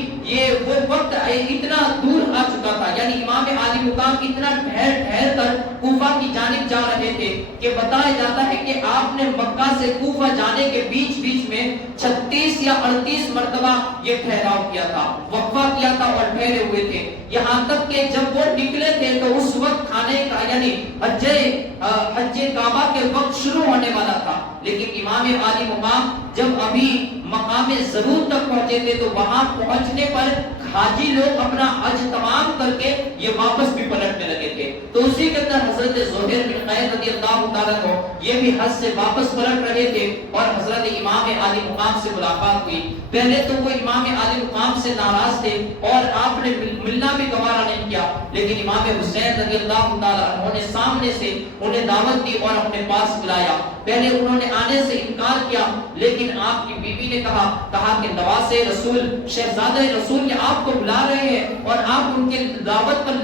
وہ وقت اتنا دور آ چکا تھا، یعنی امام عالی مقام اتنا ٹھہر کر کوفہ کی جانب جا رہے تھے کہ بتایا جاتا ہے کہ آپ نے مکہ سے کوفہ جانے کے بیچ میں 36 یا 38 مرتبہ یہ ٹھہراؤ کیا تھا، وقفہ کیا تھا اور ٹھہرے ہوئے تھے، یہاں تک کہ جب وہ نکلے تھے تو اس وقت کھانے کا یعنی حج کعبہ کے وقت شروع ہونے والا تھا، لیکن امام عالی مقام جب ابھی مقام ضرور تک پہنچے تھے تو وہاں پہنچنے پر حاجی لوگ اپنا حج تمام کر کے یہ واپس بھی پلٹنے لگے تھے، تو اسی کے اندر حضرت زہیر بن قید رضی اللہ تعالیٰ عنہ یہ بھی حج سے واپس پلٹ رہے تھے اور حضرت امام عالی مقام سے ملاقات ہوئی۔ پہلے تو وہ امام عالی مقام سے ناراض تھے اور آپ نے ملنا بھی گوارا نہیں کیا، لیکن امام حسین رضی اللہ تعالیٰ عنہ نے سامنے سے انہیں دعوت دی اور اپنے پاس بلایا۔ پہلے انہوں نے آنے سے انکار کیا، لیکن آپ کی بیوی نے کہا کہ نواز رسول شہزادہ رسول یہ آپ کو بلا رہے ہیں اور آپ ان کے دعوت پر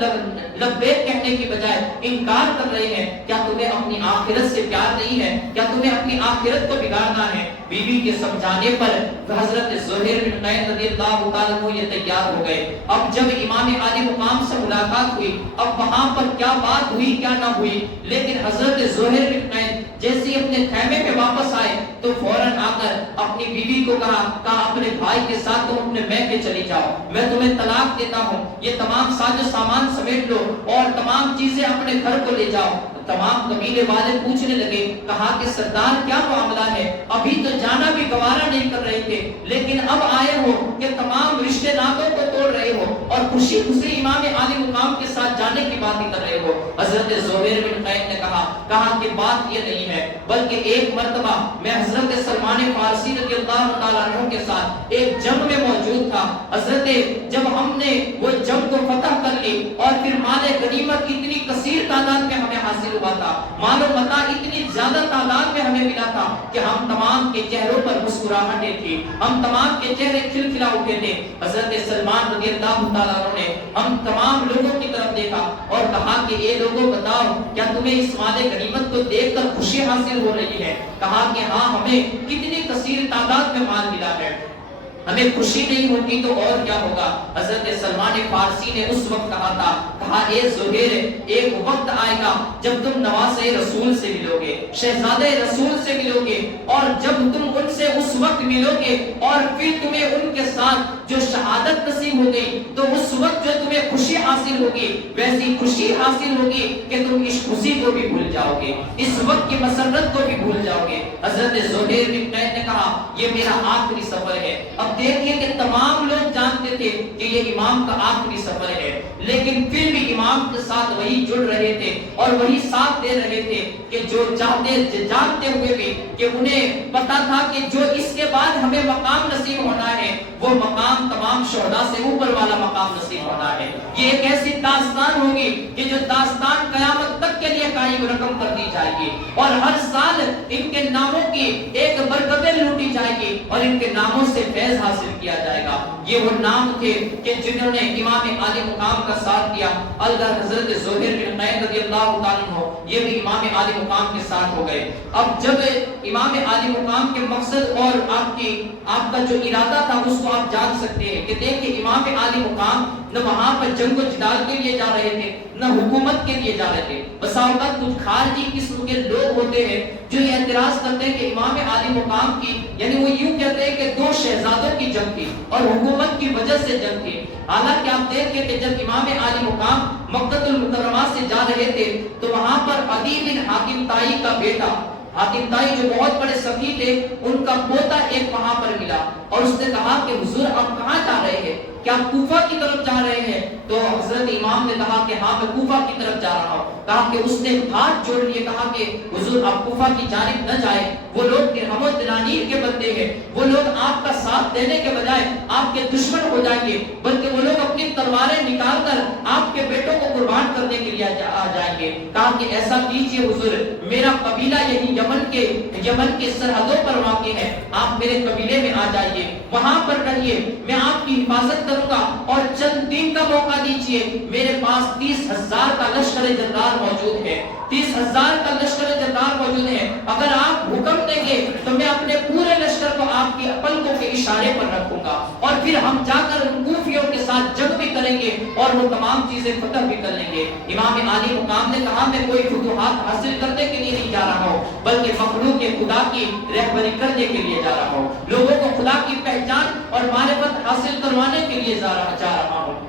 لبیک کہنے کی بجائے انکار کر رہے ہیں، کیا تمہیں تمہیں اپنی آخرت سے پیار نہیں ہے؟ کیا تمہیں اپنی آخرت کو بگاڑنا ہے؟ بیوی کے سمجھانے پر حضرت زہیر بن قین رضی اللہ تعالیٰ عنہ یہ تیار ہو گئے۔ اب جب امام عالی مقام سے ملاقات ہوئی، اب وہاں پر کیا بات ہوئی کیا نہ ہوئی، لیکن حضرت زہیر بن قین جیسے اپنے خیمے پہ واپس آئے تو فوراً آ کر اپنی بیوی کو کہا اپنے بھائی کے ساتھ تم اپنے میکے چلی جاؤ، میں تمہیں طلاق دیتا ہوں، یہ تمام ساز و سامان سمیٹ لو اور تمام چیزیں اپنے گھر کو لے جاؤ۔ تمام قبیلے والے پوچھنے لگے، کہا کہ سردار کیا معاملہ ہے؟ ابھی تو جانا بھی گوارا نہیں کر رہے تھے، لیکن اب آئے ہو کہ تمام رشتے ناتوں کو توڑ رہے ہو اور خوشی خوشی امام عالی مقام کے ساتھ جانے کی بات کر رہے ہو۔ حضرت زہیر بن قین نے کہا کہ بات یہ نہیں ہے، بلکہ ایک مرتبہ میں حضرت سلمان فارسی رضی اللہ تعالیٰ عنہ کے ساتھ ایک جنگ میں موجود تھا۔ حضرت جب ہم نے وہ جنگ کو فتح کر لی اور پھر مال غنیمت اتنی کثیر تعداد میں ہمیں حاصل ہوا تھا، مال و متاع اتنی زیادہ تعداد میں ہمیں ملا تھا کہ ہم تمام کے چہروں پر مسکراہٹیں تھی، ہم تمام کے چہرے کھلکھلا اٹھے تھے۔ حضرت سلمان رضی اللہ تعالیٰ عنہ نے ہم تمام لوگوں کی طرف دیکھا اور کہا کہ اے لوگوں بتاؤ کیا تمہیں اس مال غنیمت کو دیکھ کر خوشی حاصل ہو رہی ہے؟ کہا کہ ہاں، ہمیں کتنی کثیر تعداد میں مال ملا ہے، ہمیں خوشی نہیں ہوتی تو اور کیا ہوگا؟ حضرت سلمان فارسی نے اس وقت کہا تھا، کہا اے زہیر، ایک وقت آئے گا جب تم نواسے رسول سے ملو گے، شہزادے رسول سے ملو گے، اور جب تم ان سے اس وقت ملو گے اور پھر تمہیں ان کے ساتھ جو شہادت نصیب ہو گئی تو اس وقت جو تمہیں خوشی حاصل ہوگی ویسی خوشی حاصل ہوگی کہ تم اس خوشی کو بھی بھول جاؤ گے، اس وقت کی مسرت کو بھی بھول جاؤ گے۔ حضرت زہیر بن قین نے کہا یہ میرا آخری سفر ہے۔ اب دیکھیے کہ تمام لوگ جانتے تھے کہ یہ امام کا آخری سفر ہے، لیکن پھر بھی امام کے ساتھ وہی جڑ رہے تھے اور وہی ساتھ دے رہے تھے کہ جو جانتے ہوئے بھی کہ انہیں پتا تھا کہ جو اس کے بعد ہمیں مقام نصیب ہونا ہے وہ مقام تمام شہداء سے اوپر والا مقام نصیب ہونا ہے۔ یہ ایک ایسی داستان ہوگی کہ جو داستان قیامت تک کے لیے قائم رقم کر دی جائے گی اور ہر سال ان کے ناموں کی ایک برکتیں لوٹی جائے گی اور ان کے ناموں سے فیض حاصل کیا جائے گا۔ یہ وہ نام تھے کہ جنہوں نے امام عالی مقام کا ساتھ دیا۔ الگر حضرت زہیر بن قین رضی اللہ تعالیٰ عنہ یہ بھی امام عالی مقام کے ساتھ ہو گئے۔ اب جب امام عالی مقام کے مقصد اور آپ کا جو ارادہ تھا اس کو آپ جان سکتے ہیں کہ دیکھیں امام عالی مقام نہ وہاں پر جنگ و جدال کے لیے جا رہے تھے نہ حکومت کے لیے جا رہے تھے۔ بسا اوقات کچھ خارجی قسم کے لوگ ہوتے ہیں جو یہ اعتراض کرتے ہیں کہ امام عالی مقام کی یعنی وہ یوں کہتے ہیں کہ دو شہزادوں کی جنگ تھی اور حکومت کی وجہ سے جنگ تھی۔ حالانکہ آپ دیکھیں کہ جب امام عالی مقام مکہ المکرمہ سے جا رہے تھے تو وہاں پر عدی بن حاتم طائی کا بیٹا حاتم طائی جو بہت بڑے سخی تھے ان کا پوتا ایک وہاں پر ملا اور اس نے کہا کہ حضور آپ کہاں جا رہے ہیں؟ کیا کوفہ کی طرف جا رہے ہیں؟ تو حضرت امام نے کہا کہ ہاں میں کوفہ کی طرف جا رہا ہوں۔ کہا کہ اس نے ہاتھ جوڑ لیے، کہا کہ حضور آپ کوفہ کی جانب نہ جائیں، وہ لوگ درہم و دنانیر کے بندے ہیں، وہ لوگ آپ کا ساتھ دینے کے بجائے آپ کے دشمن ہو جائیں گے، بلکہ وہ لوگ اپنی تلواریں نکال کر آپ کے بیٹوں کو قربان کرنے کے لیے آ جائیں گے۔ کہا کہ ایسا کیجئے حضور، میرا قبیلہ یہی یمن کے سرحدوں پر واقع ہے، آپ میرے قبیلے میں آ جائیے، وہاں پر رہیے، میں آپ کی حفاظت کروں گا اور چند دن کا موقع دیجئے، میرے پاس 30,000 کا لشکر جرار موجود ہے، 30,000 کا لشکر جرار موجود ہے، اگر آپ حکم دیں گے تو میں اپنے پورے لشکر کو آپ کی پلکوں کے اشارے پر رکھوں گا اور پھر ہم جا کر کوفیوں کے ساتھ جنگ بھی کریں گے اور وہ تمام چیزیں فتح بھی کر لیں گے۔ امام عالی مقام نے کہا میں کوئی فتوحات حاصل کرنے کے لیے نہیں جا رہا ہوں بلکہ مخلوق خدا کی رہبری کرنے کے لیے جا رہا ہوں، لوگوں کو خدا کی پہچان اور معرفت حاصل کروانے کے لیے جا رہا ہوں۔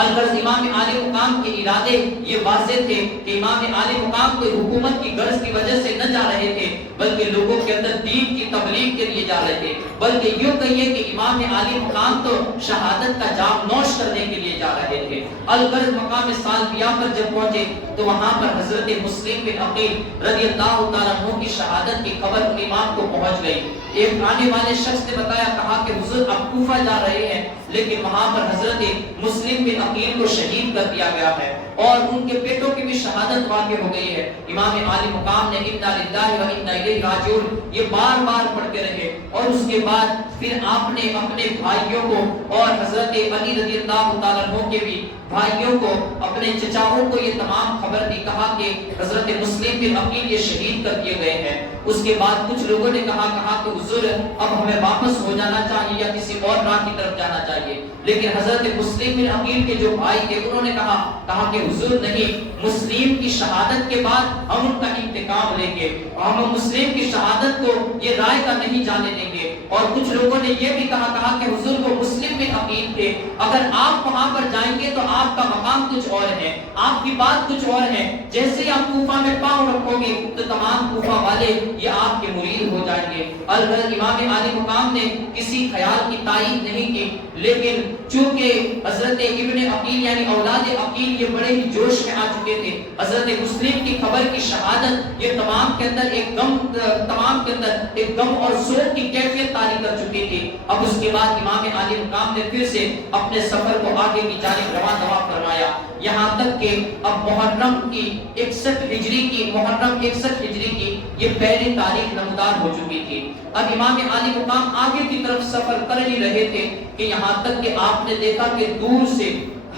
الغرض امام عالی مقام کے ارادے یہ واضح تھے کہ امام عالی مقام کوئی حکومت کی غرض کی وجہ سے نہ جا رہے تھے بلکہ لوگوں کے اندر دین کی تبلیغ کے لیے جا رہے تھے، بلکہ یوں کہیے کہ امام عالی مقام تو شہادت کا جام نوش کرنے کے لیے جا رہے تھے۔ الغرض مقام سالبیہ پر جب پہنچے تو وہاں پر حضرت مسلم بن عقیل رضی اللہ تعالیٰ عنہ کی شہادت کی خبر امام کو پہنچ گئی۔ ایک آنے والے شخص نے بتایا، کہا کہ حضور آپ کوفہ جا رہے ہیں لیکن وہاں پر حضرت مسلم بن عقیل کو شہید کر دیا گیا ہے اور ان کے بیٹوں کی بھی شہادت واقع ہو گئی ہے۔ امام عالی مقام نے انا للہ و انا الیہ راجعون یہ بار بار پڑھتے رہے اور اس کے بعد پھر آپ نے اپنے بھائیوں کو اور حضرت علی رضی اللہ تعالیٰ عنہ کے بھی بھائیوں کو، اپنے چچاؤں کو یہ تمام خبر دی، کہا کہ حضرت مسلم بن عقیل یہ شہید کر دیے گئے ہیں۔ اس کے بعد کچھ لوگوں نے کہا کہ حضور اب ہمیں واپس ہو جانا چاہیے یا کسی اور راہ کی طرف جانا چاہیے، لیکن حضرت مسلم بن عقیل کے جو بھائی تھے انہوں نے کہا کہ حضور نہیں، مسلم کی شہادت کے بعد ہم ان کا انتقام لیں گے، ہم مسلم کی شہادت کو یہ رائے کا نہیں جانے دیں گے۔ اور کچھ لوگوں نے یہ بھی کہا کہ حضور وہ مسلم بن عقیل تھے، اگر آپ وہاں پر جائیں گے تو آپ کا مقام کچھ اور ہے، آپ کی بات کچھ اور ہے، جیسے ہی آپ کوفہ میں پاؤں رکھو گے تو تمام کوفہ والے یہ آپ کے مرید ہو جائیں گے۔ البتہ امام عالی مقام نے کسی خیال کی تائید نہیں کی، لیکن چونکہ حضرت ابن عقیل یعنی اولاد عقیل یہ بڑے ہی جوش میں آ چکے تھے، حضرت مسلم کی خبر کی شہادت یہ تمام کے اندر ایک غم اور سوگ کی کیفیت طاری کر چکی تھی۔ اب اس کے بعد امام عالی مقام نے پھر سے اپنے سفر کو آگے کی جانب رواں دوا فرمایا، یہاں تک کہ اب محرم 61 ہجری کی یہ پہلی تاریخ نمودار ہو چکی تھی۔ اب امام عالی مقام آگے کی طرف سفر کر ہی رہے تھے کہ یہاں تک کہ آپ نے دیکھا کہ دور سے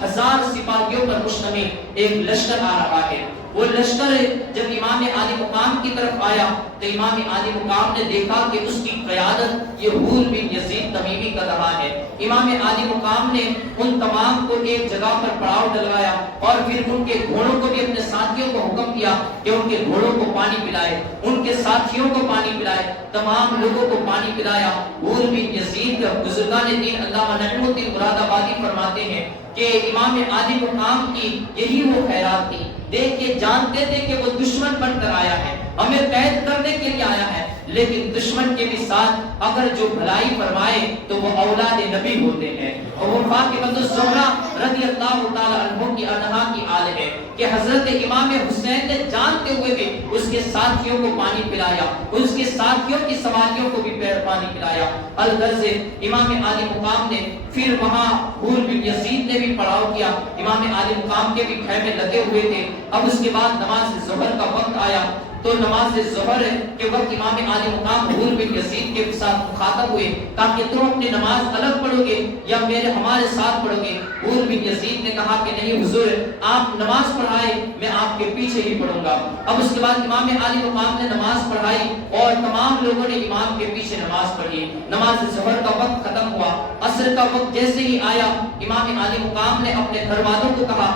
1000 سپاہیوں پر مشتمل ایک لشکر آ رہا ہے۔ وہ لشکر جب امام عالی مقام کی طرف آیا تو امام عالی مقام نے دیکھا کہ اس کی قیادت یہ حور بن یزید تمیمی کر رہا ہے۔ امام عالی مقام نے ان تمام کو ایک جگہ پر پڑاؤ ڈلوایا اور پھر ان کے گھوڑوں کو بھی اپنے ساتھیوں کو حکم دیا کہ ان کے گھوڑوں کو پانی پلائے، ان کے ساتھیوں کو پانی پلائے، تمام لوگوں کو پانی پلایا۔ حور بن یزید بزرگان دین علامہ نعیم الدین مراد آبادی فرماتے ہیں کہ امام عالی مقام کی یہی وہ خیرات تھی، دیکھ کے جانتے تھے کہ وہ دشمن بن کر آیا ہے، ہمیں قید کرنے کے لیے آیا ہے، لیکن دشمن کے بھی ساتھ اگر جو بھلائی فرمائے تو وہ اولاد نبی ہوتے ہیں۔ اور وہ فاطمہ الزہرا رضی اللہ تعالی عنہ کی انہا کی آل ہے کہ حضرت امام حسین نے جانتے ہوئے بھی اس کے ساتھیوں کو پانی پلایا، اس کے ساتھیوں کی سواریوں کو بھی پانی پلایا۔ الغرض امام عالی مقام نے پھر وہاں حور بن یزید نے بھی پڑاؤ کیا، امام عالی مقام کے بھی خیمے لگے ہوئے تھے۔ اب اس کے بعد نماز ظہر کا وقت آیا تو نماز ظہر کے وقت امام عالی مقام حور بن یزید کے ساتھ مخاطب ہوئے تاکہ تم اپنی نماز الگ پڑھو گے یا ہمارے ساتھ پڑھو گے؟ حور بن یزید نے کہا کہ نہیں حضور، آپ نماز پڑھائے، میں آپ کے پیچھے ہی پڑھوں گا۔ اب اس کے بعد امام عالی مقام نے نماز پڑھائی اور تمام لوگوں نے امام کے پیچھے نماز پڑھی۔ نماز ظہر کا وقت ختم ہوا، عصر کا وقت جیسے ہی آیا امام عالی مقام نے اپنے گھر والوں کو کہا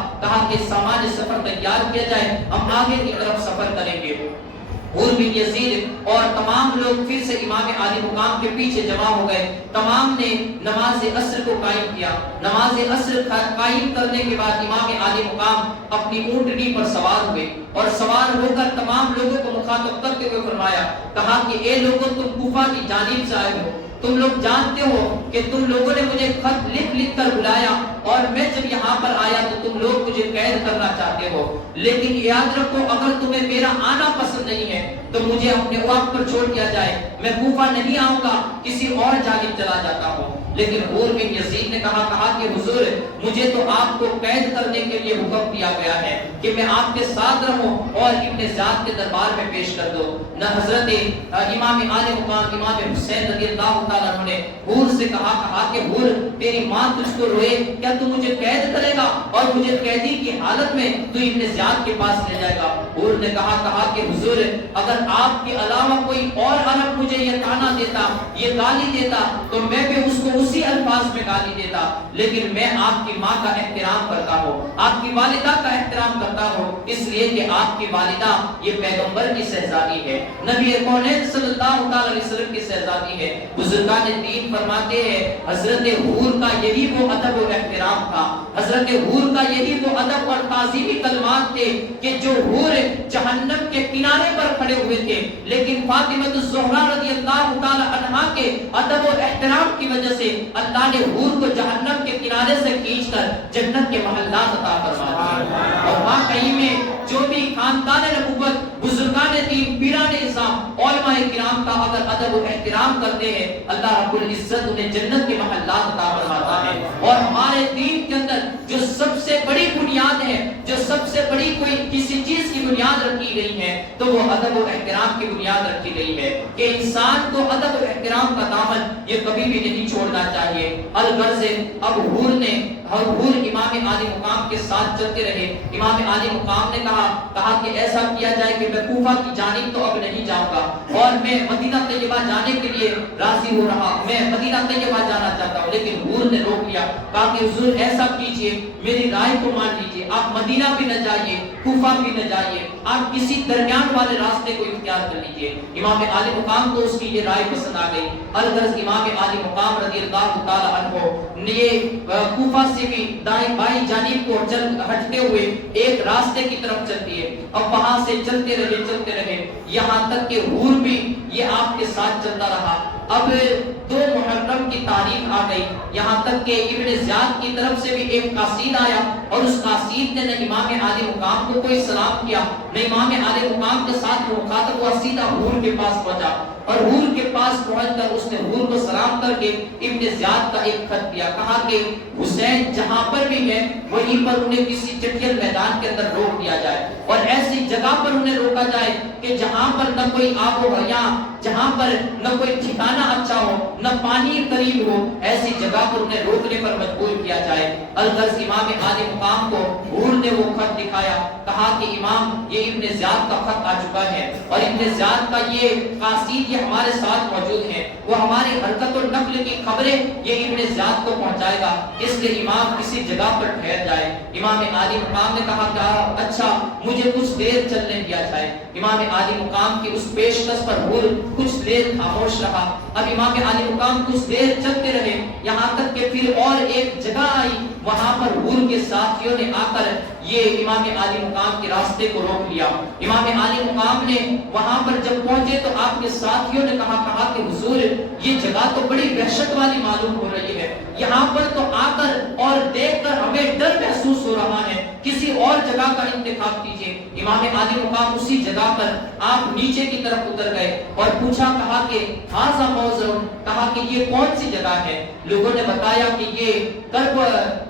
کہ سامان سفر تیار کیا جائے، ہم آگے کی طرف سفر کریں گے۔ حور بن یزید اور تمام لوگ پھر سے امام عالی مقام کے پیچھے جمع ہو گئے، تمام نے نماز عصر کو قائم کیا۔ نماز عصر قائم کرنے کے بعد امام عالی مقام اپنی اونٹنی پر سوار ہوئے اور سوار ہو کر تمام لوگوں کو مخاطب کرتے ہوئے فرمایا، کہا کہ اے لوگوں، تم کوفہ کی جانب سے آئے ہو، تم لوگ جانتے ہو کہ تم لوگوں نے مجھے خط لکھ کر بلایا اور میں جب یہاں پر آیا تو تم لوگ مجھے قید کرنا چاہتے ہو، لیکن یاد رکھو اگر تمہیں میرا آنا پسند نہیں ہے تو مجھے اپنے وقت پر چھوڑ دیا جائے، میں کوفہ نہیں آؤں گا، کسی اور جانب چلا جاتا ہوں۔ لیکن حور بن یزید نے کہا کہ حضور، مجھے تو آپ کو قید کرنے کے لیے حکم دیا گیا ہے کہ میں آپ کے ساتھ رہوں اور ابن زیاد کے دربار میں پیش کر دو۔ نہ حضرت امام عالی مقام امام حسین رضی اللہ تعالیٰ عنہ نے حور سے کہا کہ حور، تیری ماں تجھ کو روئے، کیا تو مجھے قید کرے گا اور مجھے قیدی کی حالت میں تو ابن زیاد کے پاس لے جائے گا؟ حور نے کہا کہ حضور، اگر آپ کے علاوہ کوئی اور عرب مجھے یہ طعنہ دیتا، یہ گالی دیتا تو میں بھی اس کو اسی الفاظ میں گالی دیتا، لیکن میں آپ کی ماں کا احترام کرتا ہوں، آپ کی والدہ کا احترام کرتا ہوں، اس لیے کہ آپ کی والدہ یہ پیغمبر کی شہزادی ہے، نبی کونین صلی اللہ علیہ وسلم کی شہزادی ہے۔ بزرگان دین فرماتے ہیں حضرت حور کا یہی وہ ادب و احترام تھا، حضرت حور کا یہی وہ ادب اور تعظیمی کلمات تھے کہ جو حور جہنم کے کنارے پر کھڑے ہوئے تھے، لیکن فاطمہ الزہرا رضی اللہ تعالی عنہا کے ادب و احترام کی وجہ سے اللہ نے حور کو جہنم کے کنارے سے کھینچ کر جنت کے محلات عطا فرما دیے۔ اور واقعی میں جو بھی خاندان نبوت، بزرگان دین، پیران اسلام علماء کرام کا اگر ادب و احترام کرتے ہیں اللہ رب العزت انہیں جنت کے محلات عطا فرماتا ہے. اور ہمارے دین کے اندر جو سب سے بڑی بنیاد ہے, جو سب سے بڑی کوئی کسی چیز کی بنیاد رکھی گئی ہے تو وہ ادب و احترام کی بنیاد رکھی گئی ہے کہ انسان کو ادب و احترام کا دامن یہ کبھی بھی نہیں چھوڑنا چاہیے. الغرض اب حور امام عالی مقام کے ساتھ چلتے رہے. امام عالی مقام نے کہا کہ ایسا کیا جائے کہ میں کوفہ کی جانب تو اب نہیں جاؤں گا اور میں مدینہ طیبہ جانے کے لیے راضی ہو رہا, میں مدینہ طیبہ جانا چاہتا ہوں. لیکن حور نے روک لیا, کہا کہ حضور ایسا کیجئے, میری رائے کو مان لیجئے, آپ مدینہ بھی نہ جائیے, کوفہ بھی نہ جائیے, آپ کسی درمیان والے راستے کو اختیار کر لیجئے. امام عالی مقام کو اس کی یہ رائے پسند آ گئی. الغرض امام عالی مقام رضی اللہ تعالی عنہ نے کوفہ سے بھی دائیں بائیں جانب کو ہٹتے ہوئے ایک راستے کی طرف چل دیے. اب وہاں سے چلتے رہے یہاں تک کہ حور بھی یہ آپ کے ساتھ چلتا رہا. اب 2 محرم کی تاریخ آ گئی, یہاں تک کہ ابن زیاد کی طرف سے بھی ایک قاصد آیا اور اس قاصد نے نہ امام عالی مقام کو کوئی سلام کیا نہ امام عالی مقام کے ساتھ مخاطب ہوا, سیدھا حور کے پاس پہنچا اور حور کے پاس پہنچ کر اس نے حور کو سلام کر کے ابن زیاد کا ایک خط دیا. کہا کہ حسین جہاں پر بھی ہے وہیں پر انہیں کسی چٹیل میدان کے اندر روک دیا جائے اور ایسی جگہ پر انہیں روکا جائے کہ جہاں پر نہ کوئی آب و حیا, جہاں پر نہ کوئی ٹھکانہ اچھا ہو, نہ پانی قریب ہو, ایسی جگہ پر انہیں روکنے پر مجبور کیا جائے. الغرض امام عالی مقام کو حور نے وہ خط دکھایا, کہا کہ امام یہ ابن زیاد کا خط آ چکا ہے اور ابن زیاد کا یہ قاصد یہ ہمارے ساتھ موجود ہے, وہ ہماری حرکت و نقل کی خبریں یہ ابن زیاد کو پہنچائے گا, اس لیے امام کسی جگہ پر ٹھہر جائے. امام عالی مقام نے کہا کہ اچھا مجھے کچھ دیر چلنے دیا جائے. امام عالی مقام کی اس پیشکش پر حور کچھ دیر خاموش رہا. اب امام عالی مقام کچھ دیر چلتے رہے یہاں تک کہ پھر اور ایک جگہ آئی, وہاں پر حور کے ساتھیوں نے آ کر یہ امام عالی مقام کے راستے کو روک لیا. امام عالی مقام نے وہاں پر جب پہنچے تو آپ کے ساتھیوں نے کہا کہ حضور یہ جگہ تو بڑی وحشت والی معلوم ہو رہی ہے, یہاں پر تو آ کر اور دیکھ کر ہمیں ڈر محسوس ہو رہا ہے, کسی اور جگہ کا انتخاب کیجیے. امام عالی مقام اسی جگہ پر آپ نیچے کی طرف اتر گئے اور پوچھا, کہا کہ ہاذا موضع, کہا کہ یہ کون سی جگہ ہے. لوگوں نے بتایا کہ یہ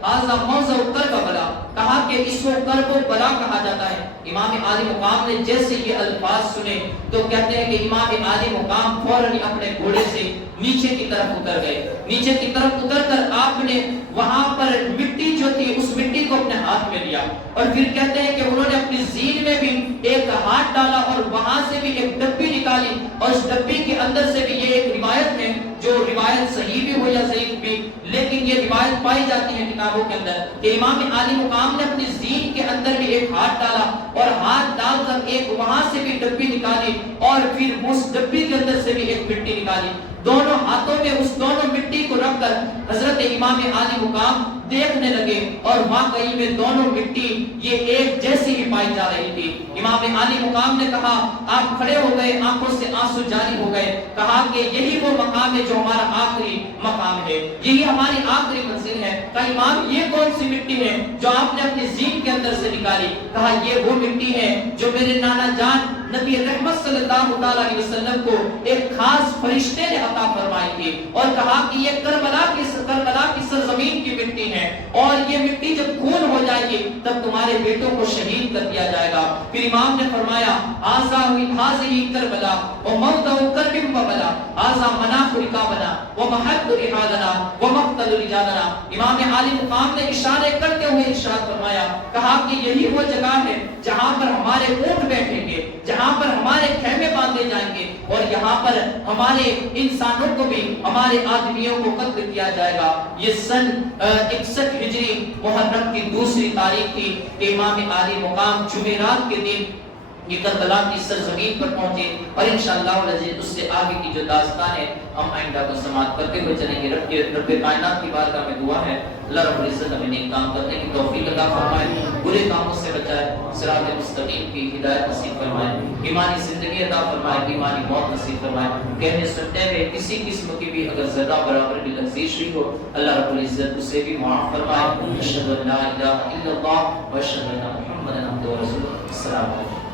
ہاذا موضع کربلا, کہا کہ اس کو کرب و بلا کہا جاتا ہے. امام عالی مقام نے جیسے یہ الفاظ سنے تو کہتے ہیں کہ امام عالی مقام فوراً اپنے گھوڑے سے نیچے کی طرف اتر گئے. نیچے کی طرف اتر کر آپ نے وہاں پر مٹی جو تھی اس مٹی کو اپنے ہاتھ میں لیا اور پھر کہتے ہیں کہ انہوں نے اپنی زین میں بھی ایک ہاتھ ڈالا اور وہاں سے بھی ایک ڈبی نکالی اور اس ڈبی کے اندر سے بھی یہ ایک روایت ہے, جو روایت صحیح بھی ہو یا ضعیف بھی, لیکن یہ روایت پائی جاتی ہے کتابوں کے اندر کہ امام عالی مقام نے اپنی زین کے اندر بھی ایک ہاتھ ڈالا اور ہاتھ ڈال کر ایک وہاں سے بھی ڈبی نکالی اور پھر اس ڈبی کے اندر سے بھی ایک مٹی نکالی. دونوں ہاتھوں میں اس دونوں مٹی کو رکھ کر حضرت امام عالی مقام دیکھنے لگے اور واقعی میں دونوں مٹی یہ ایک جیسی ہی پائی جا رہی تھی. امام علی مقام نے کہا, آپ کھڑے ہو گئے, آنکھوں سے آنسو جاری ہو گئے, کہا کہ یہی وہ مقام ہے جو ہمارا آخری مقام ہے, یہی ہماری آخری منزل ہے. کہا امام یہ کون سی مٹی ہے جو آپ نے اپنی زین کے اندر سے نکالی؟ کہا یہ وہ مٹی ہے جو میرے نانا جان نبی رحمت صلی اللہ علیہ وسلم کو ایک خاص فرشتے نے عطا فرمائی تھی اور کہا کہ یہ کربلا کی سرزمین کی مٹی ہے اور یہ مٹی جب خون ہو جائے گی تب تمہارے بیٹوں کو شہید کر دیا جائے گا. پھر امام نے فرمایا حاضی کربلا وموضع کرب وبلا حاذا مناخ رکابنا ومحط رحالنا ومقتل رجالنا. امام عالی مقام نے اشارے کرتے ہوئے ارشاد فرمایا, کہا کہ یہی وہ جگہ ہے جہاں پر ہمارے اونٹ بیٹھیں گے, جہاں پر ہمارے خیمے باندھے جائیں گے اور یہاں پر ہمارے انسانوں کو بھی ہمارے آدمیوں کو قتل کیا جائے گا. یہ سن 61 ہجری محرم کی 2 تاریخ تھی کہ امام عالی مقام جمعرات کے دن یہ کربلا کی سرزمین پر پہنچے اور انشاءاللہ العزیز اس سے آگے کی جو داستان ہے ہم آئندہ کو سماعت کرتے ہوئے چلیں گے. رب کائنات کی بارگاہ میں دعا ہے اللہ رب العزت ہمیں نیک کام کرنے کی توفیق عطا فرمائے, برے کاموں سے بچائے, صراط مستقیم کی ہدایت نصیب فرمائے, ایمانی زندگی عطا فرمائے, ایمانی موت نصیب فرمائے. کہنے سننے میں کسی قسم کی بھی اگر ذرہ برابر بھی لغزش ہوئی ہو اللہ رب العزت اسے بھی معاف فرمائے. اشہد ان لا الہ الا اللہ و اشہد ان محمدا عبدہ و رسولہ. السلام علیکم.